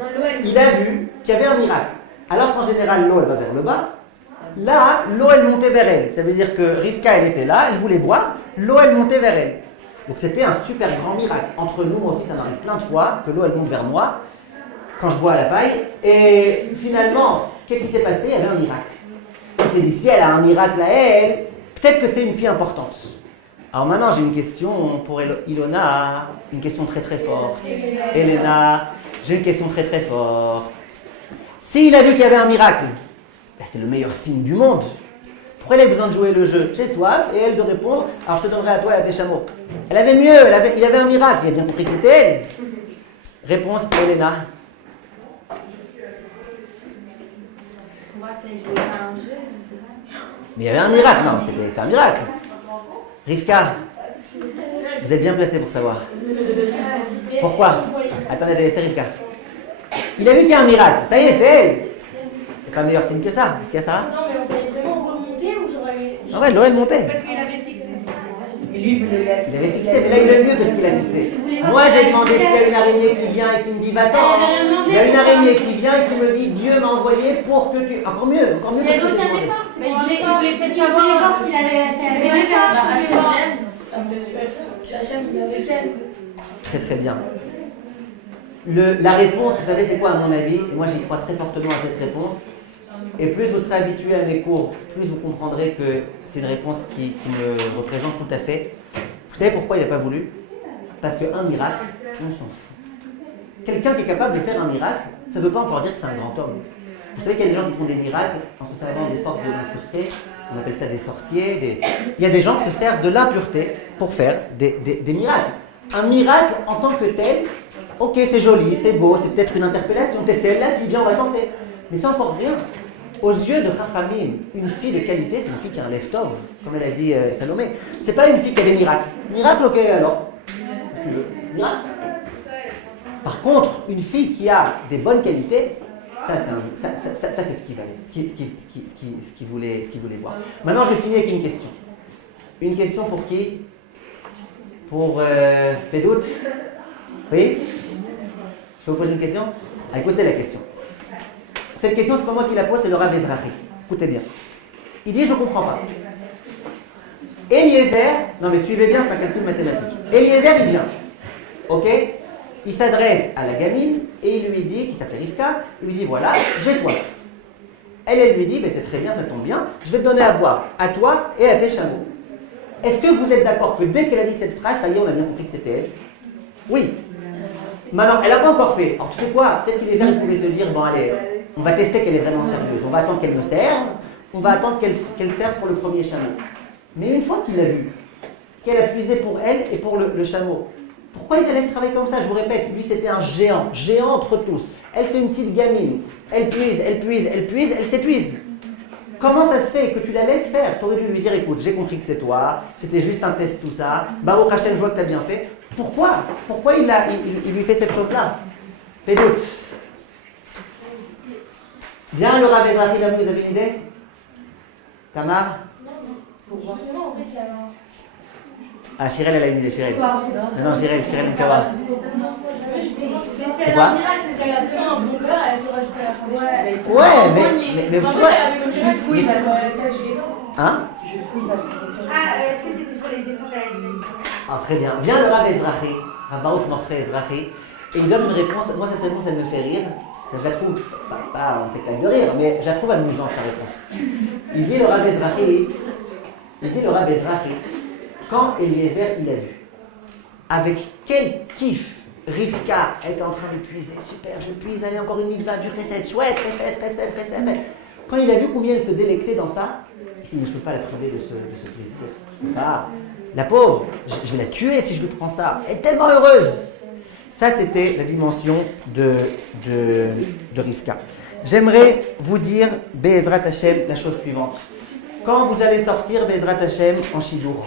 il a vu qu'il y avait un miracle. Alors qu'en général, l'eau, elle va vers le bas. Là, l'eau, elle montait vers elle. Ça veut dire que Rivka, elle était là, elle voulait boire. L'eau, elle montait vers elle. Donc c'était un super grand miracle. Entre nous, moi aussi, ça m'arrive plein de fois que l'eau, elle monte vers moi quand je bois à la paille. Et finalement, qu'est-ce qui s'est passé? Il y avait un miracle. On s'est dit, si elle a un miracle à elle, peut-être que c'est une fille importante. Alors maintenant, j'ai une question pour Ilona, une question très très forte. Elena, j'ai une question très très forte. S'il a vu qu'il y avait un miracle, ben c'est le meilleur signe du monde. Pourquoi elle a besoin de jouer le jeu? J'ai soif, et elle de répondre, alors je te donnerai à toi et à tes chameaux. Elle avait mieux, il avait un miracle, il a bien compris que c'était elle. Réponse, Elena. Moi, c'est jouer à un jeu. Mais il y avait un miracle, non, c'est un miracle. Rivka, vous êtes bien placé pour savoir. Pourquoi? Attendez, c'est Rivka. Il a vu qu'il y a un miracle, ça y est, c'est elle. C'est pas meilleur signe que ça, est-ce qu'il y a ça? Non, mais on fallait vraiment remonter ou j'aurais allé. Ah ouais, l'eau elle montait. Parce qu'il avait fixé ça. Et lui, il voulait la Il avait fixé, mais là il est mieux que ce qu'il a fixé. Moi j'ai demandé s'il y a une araignée qui vient et qui me dit va-t'en. Il y a une araignée qui vient et qui me dit Dieu m'a envoyé pour que tu. Encore mieux que Il ce avait que j'ai aucun demandé. effort. Mais il voulait peut-être Il voulait voir savoir s'il avait un effort. Bah, Hachem, il est avec elle. Très très bien. La réponse, vous savez c'est quoi à mon avis? Et moi j'y crois très fortement à cette réponse. Et plus vous serez habitué à mes cours, plus vous comprendrez que c'est une réponse qui me représente tout à fait. Vous savez pourquoi il n'a pas voulu? Parce qu'un miracle, on s'en fout. Quelqu'un qui est capable de faire un miracle, ça ne veut pas encore dire que c'est un grand homme. Vous savez qu'il y a des gens qui font des miracles en se servant des forces de l'impureté. On appelle ça des sorciers. Il y a des gens qui se servent de l'impureté pour faire des miracles. Un miracle en tant que tel, ok, c'est joli, c'est beau, c'est peut-être une interpellation, peut-être c'est elle là qui vient, on va tenter. Mais c'est encore rien. Aux yeux de Chachamim, une fille de qualité, c'est une fille qui a un leftov, comme elle a dit Salomé. C'est pas une fille qui a des miracles. Miracle, ok, alors. Miracle. Par contre, une fille qui a des bonnes qualités, ça c'est ce qu'il valait, ce qu'il voulait voir. Maintenant, je finis avec une question. Une question pour qui? Pour Pédout? Oui? Je peux vous poser une question? Ah, écoutez la question. Cette question, c'est pas moi qui la pose, c'est le Rav Ezrahi. Écoutez bien. Il dit, je ne comprends pas. Eliezer, non mais suivez bien, c'est un calcul mathématique. Eliezer, il vient. Ok? Il s'adresse à la gamine et il lui dit, qui s'appelle Rivka, il lui dit, voilà, j'ai soif. Elle lui dit, ben, c'est très bien, ça tombe bien, je vais te donner à boire à toi et à tes chameaux. Est-ce que vous êtes d'accord que dès qu'elle a dit cette phrase, ça y est, on a bien compris que c'était elle? Oui. Maintenant, elle n'a pas encore fait. Alors tu sais quoi? Peut-être que les gens pouvaient se dire, bon allez, on va tester qu'elle est vraiment sérieuse. On va attendre qu'elle me serve. On va attendre qu'elle serve pour le premier chameau. Mais une fois qu'il a vu qu'elle a puisé pour elle et pour le chameau, pourquoi il la laisse travailler comme ça? Je vous répète, lui c'était un géant entre tous. Elle c'est une petite gamine. Elle puise, elle s'épuise. Comment ça se fait que tu la laisses faire? Tu aurais dû lui dire, écoute, j'ai compris que c'est toi, c'était juste un test, tout ça. Baruch Hashem, je vois que tu as bien fait. Pourquoi il lui fait cette chose-là? Fais doute. Bien, le Rav Ezrahi, là, vous avez une idée? Tamar? Justement, en vrai, c'est la main. Ah, Chirel, elle a une idée, Chirel. Non, Chirel, Nkawa. C'est quoi? un miracle, parce qu'elle a vraiment un bon cœur, elle se rajoute à la fondation. Ouais, mais pourquoi? Avec le miracle, oui, parce que ça, j'ai Hein? Est-ce que c'était sur les efforts à la limite? Ah, très bien. Vient le Rav Ezrahi, Rav Baruch Mortré Ezrahi, et il donne une réponse. Moi, cette réponse, elle me fait rire. Je la trouve, pas on s'éclate de rire, mais je la trouve amusante, sa réponse. Il dit le Rav Ezrahi, quand Eliezer, il a vu, avec quel kiff Rivka était en train de puiser, super, je puise, allez, encore une mitzvah, du chesed, chouette, chesed. Quand il a vu combien elle se délectait dans ça, il s'est dit, je ne peux pas la priver de ce plaisir. Ah, la pauvre, je vais la tuer si je lui prends ça. Elle est tellement heureuse. Ça, c'était la dimension de Rivka. J'aimerais vous dire, Be'ezrat Hashem, la chose suivante. Quand vous allez sortir, Be'ezrat Hashem, en Shidour,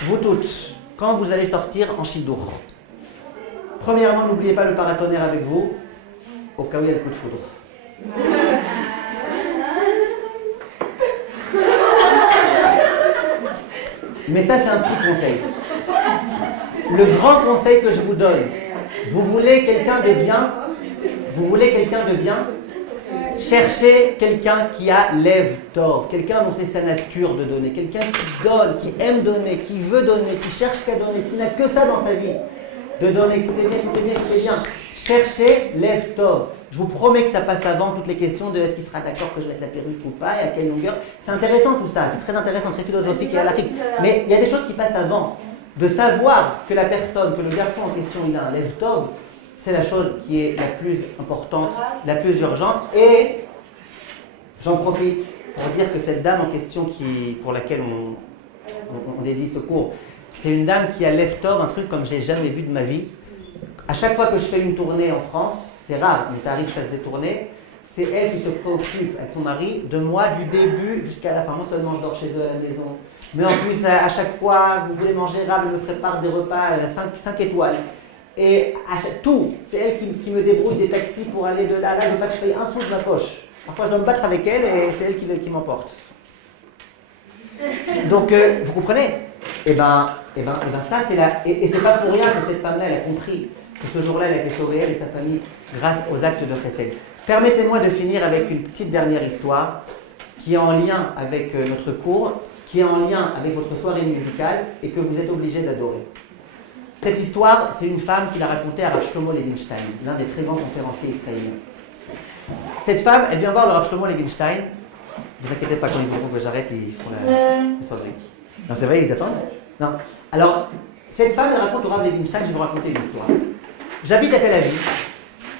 vous toutes, quand vous allez sortir en Shidour, premièrement, n'oubliez pas le paratonnerre avec vous, au cas où il y a le coup de foudre. Mais ça, c'est un petit conseil. Le grand conseil que je vous donne, vous voulez quelqu'un de bien, cherchez quelqu'un qui a lève tov, quelqu'un dont c'est sa nature de donner, quelqu'un qui donne, qui aime donner, qui veut donner, qui cherche qu'à donner, qui n'a que ça dans sa vie, de donner. Écoutez bien. Cherchez lève tov. Je vous promets que ça passe avant toutes les questions de est-ce qu'il sera d'accord que je mette la perruque ou pas et à quelle longueur. C'est intéressant tout ça, c'est très intéressant, très philosophique et halakhique. Mais il y a des choses qui passent avant. De savoir que la personne, que le garçon en question, il a un lève tov, c'est la chose qui est la plus importante, la plus urgente. Et j'en profite pour dire que cette dame en question pour laquelle on dédie ce cours, c'est une dame qui a lève tov, un truc comme j'ai jamais vu de ma vie. À chaque fois que je fais une tournée en France, c'est rare, mais ça arrive que je fasse des tournées, c'est elle qui se préoccupe avec son mari de moi du début jusqu'à la fin. Non seulement je dors chez eux à la maison, mais en plus à chaque fois, vous voulez manger rare, elle me prépare des repas 5 étoiles. Et tout, c'est elle qui me débrouille des taxis pour aller de là à là, je ne veux pas que je paye un sou de ma poche. Parfois je dois me battre avec elle et c'est elle qui m'emporte. Donc vous comprenez? Et ben ça c'est là. Et c'est pas pour rien que cette femme-là, elle a compris que ce jour-là, elle a été sauvée, elle et sa famille, grâce aux actes de chesed. Permettez-moi de finir avec une petite dernière histoire qui est en lien avec notre cours, qui est en lien avec votre soirée musicale et que vous êtes obligés d'adorer. Cette histoire, c'est une femme qui l'a racontée à Rav Shlomo Levinstein, l'un des très grands conférenciers israéliens. Cette femme, elle vient voir le Rav Shlomo Levinstein. Ne vous inquiétez pas, quand ils verront que j'arrête, ils font la sonnerie. Non, c'est vrai, ils attendent? Non. Alors, cette femme, elle raconte au Rav Levinstein, je vais vous raconter une histoire. J'habite à Tel Aviv,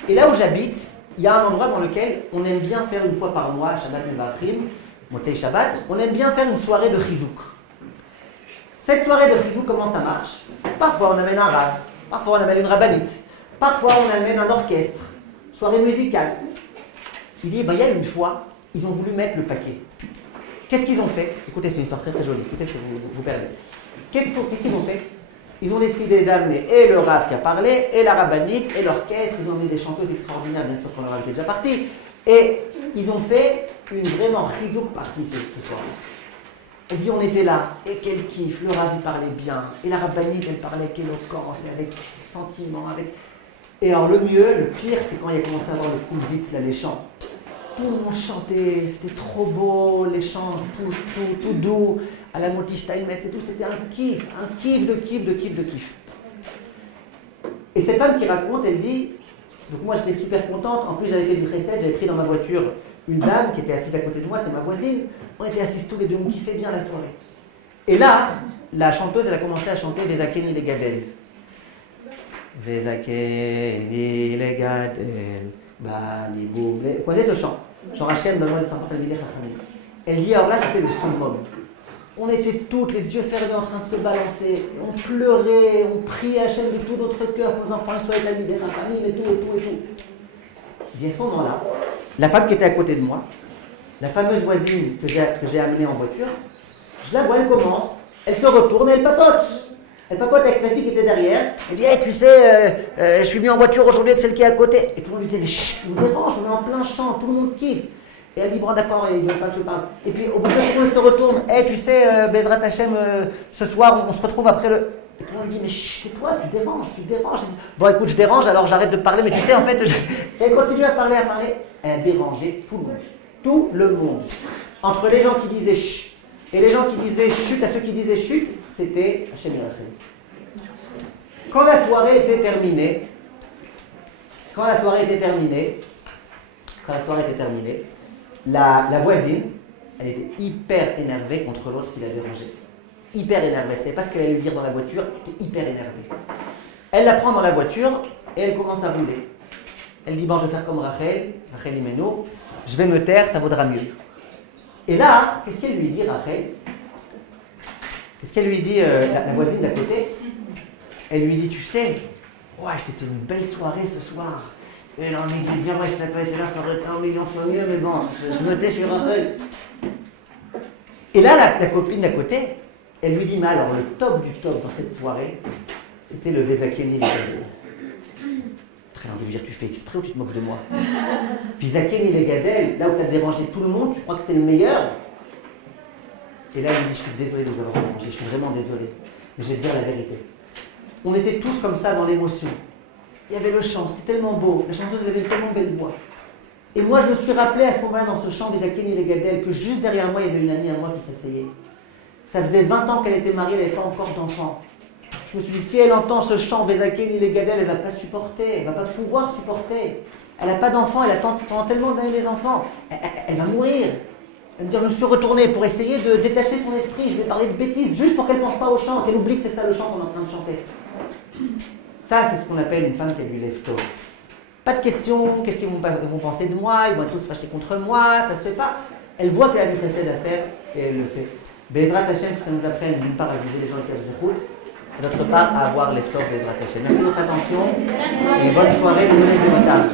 et là où j'habite, il y a un endroit dans lequel on aime bien faire une fois par mois, Shabbat Mevachrim, Motzei Shabbat, on aime bien faire une soirée de chizouk. Cette soirée de chizouk, comment ça marche? Parfois on amène un rav, parfois on amène une rabbinite, parfois on amène un orchestre, soirée musicale. Il dit, il y a une fois, ils ont voulu mettre le paquet. Qu'est-ce qu'ils ont fait? Écoutez, c'est une histoire très très jolie, écoutez, vous perdez. Qu'est-ce qu'ils ont fait? Ils ont décidé d'amener et le rav qui a parlé, et la rabbinite, et l'orchestre. Ils ont amené des chanteuses extraordinaires, bien sûr, quand le rav était déjà parti. Et ils ont fait une vraiment chizouk partie ce soir. Elle dit, on était là, et quel kiff, le rav il parlait bien, et la rabbinite, elle parlait avec éloquence, et avec sentiment, avec... Et alors le mieux, le pire, c'est quand il a commencé à avoir le kumbzitz, là, les chants. Tout le monde chantait, c'était trop beau, les chants, tout doux, à la Moti Steinmetz et tout, c'était un kiff de kiff. Et cette femme qui raconte, elle dit, donc moi j'étais super contente, en plus j'avais fait du chesed, j'avais pris dans ma voiture une dame qui était assise à côté de moi, c'est ma voisine, on était assis tous les deux, on kiffait bien la soirée. Et là, la chanteuse, elle a commencé à chanter Vezakeni le Gadel. Vezakeni le Gadel, Bali Boum. Vous connaissez ce chant? Chant Hachem, donne-moi les 50 Talmidei Chachamim. Elle dit, alors là, c'était le summum. On était toutes les yeux fermés en train de se balancer. On pleurait, on priait Hachem de tout notre cœur pour que nos enfants soient Talmidei Chachamim et tout, et tout, et tout. Et à ce moment-là, la femme qui était à côté de moi, la fameuse voisine que j'ai amenée en voiture, je la vois, elle commence, elle se retourne et elle papote. Elle papote avec la fille qui était derrière. Elle dit, hey, tu sais, je suis venu en voiture aujourd'hui avec celle qui est à côté. Et tout le monde lui dit, mais chut, tu me déranges, on est en plein champ, tout le monde kiffe. Et elle dit, bon d'accord, il ne veut pas que je parle. Et puis au bout de 2 secondes, elle se retourne. Hey, tu sais, Bezrat Hachem, ce soir, on se retrouve après le... Et tout le monde lui dit, mais chut, c'est toi, tu déranges. Elle dit, bon écoute, je dérange, alors j'arrête de parler, mais tu sais, en fait, elle continue à parler. Elle a dérangé tout le monde. Tout le monde. Entre les gens qui disaient chut et les gens qui disaient chut à ceux qui disaient chut, c'était Hachem Yerachem. Quand la soirée était terminée, la voisine, elle était hyper énervée contre l'autre qui l'a dérangée. Hyper énervée. Elle ne savait pas ce qu'elle allait lui dire dans la voiture, elle était hyper énervée. Elle la prend dans la voiture et elle commence à rouler. Elle dit, bon, je vais faire comme Rachel Imeno, je vais me taire, ça vaudra mieux. Et là, qu'est-ce qu'elle lui dit, Rachel? Qu'est-ce qu'elle lui dit, la voisine d'à côté? Elle lui dit, tu sais, ouais, c'était une belle soirée ce soir. Et là, on est dit, ouais, si t'as pas été là, ça aurait été 1 million de fois mieux, mais bon, je me tais, je suis Rachel. Et là, la copine d'à côté, elle lui dit, mais alors, le top du top dans cette soirée, c'était le Vezakeni le Gadel. Très envie de dire, tu fais exprès ou tu te moques de moi? Vezakeni le Gadel, là où tu as dérangé tout le monde, tu crois que c'était le meilleur? Et là, elle lui dit, je suis désolé de vous avoir dérangé, je suis vraiment désolé. Mais je vais te dire la vérité. On était tous comme ça dans l'émotion. Il y avait le chant, c'était tellement beau. La chanteuse avait une tellement belle voix. Et moi, je me suis rappelé à ce moment-là, dans ce chant Vezakeni le Gadel, que juste derrière moi, il y avait une amie à moi qui s'asseyait. Ça faisait 20 ans qu'elle était mariée, elle n'avait pas encore d'enfant. Je me suis dit, si elle entend ce chant Vezakeni le Gadel, elle ne va pas supporter, elle ne va pas pouvoir supporter. Elle n'a pas d'enfant, elle attend tellement d'années des enfants. Elle va mourir. Elle me dit, je me suis retournée pour essayer de détacher son esprit. Je vais parler de bêtises, juste pour qu'elle ne pense pas au chant, qu'elle oublie que c'est ça le chant qu'on est en train de chanter. Ça, c'est ce qu'on appelle une femme qui a du lève-tôt. Pas de questions, qu'est-ce qu'ils vont penser de moi, ils vont tous fâcher contre moi, ça ne se fait pas. Elle voit qu'elle a du chesed à faire et elle le fait. Bezrat Hachem, ça nous apprend d'une part à juger les gens qui écoutent, et d'autre part à avoir lève-tôt Bezrat Hachem. Merci de votre attention et bonne soirée, désolé du retard.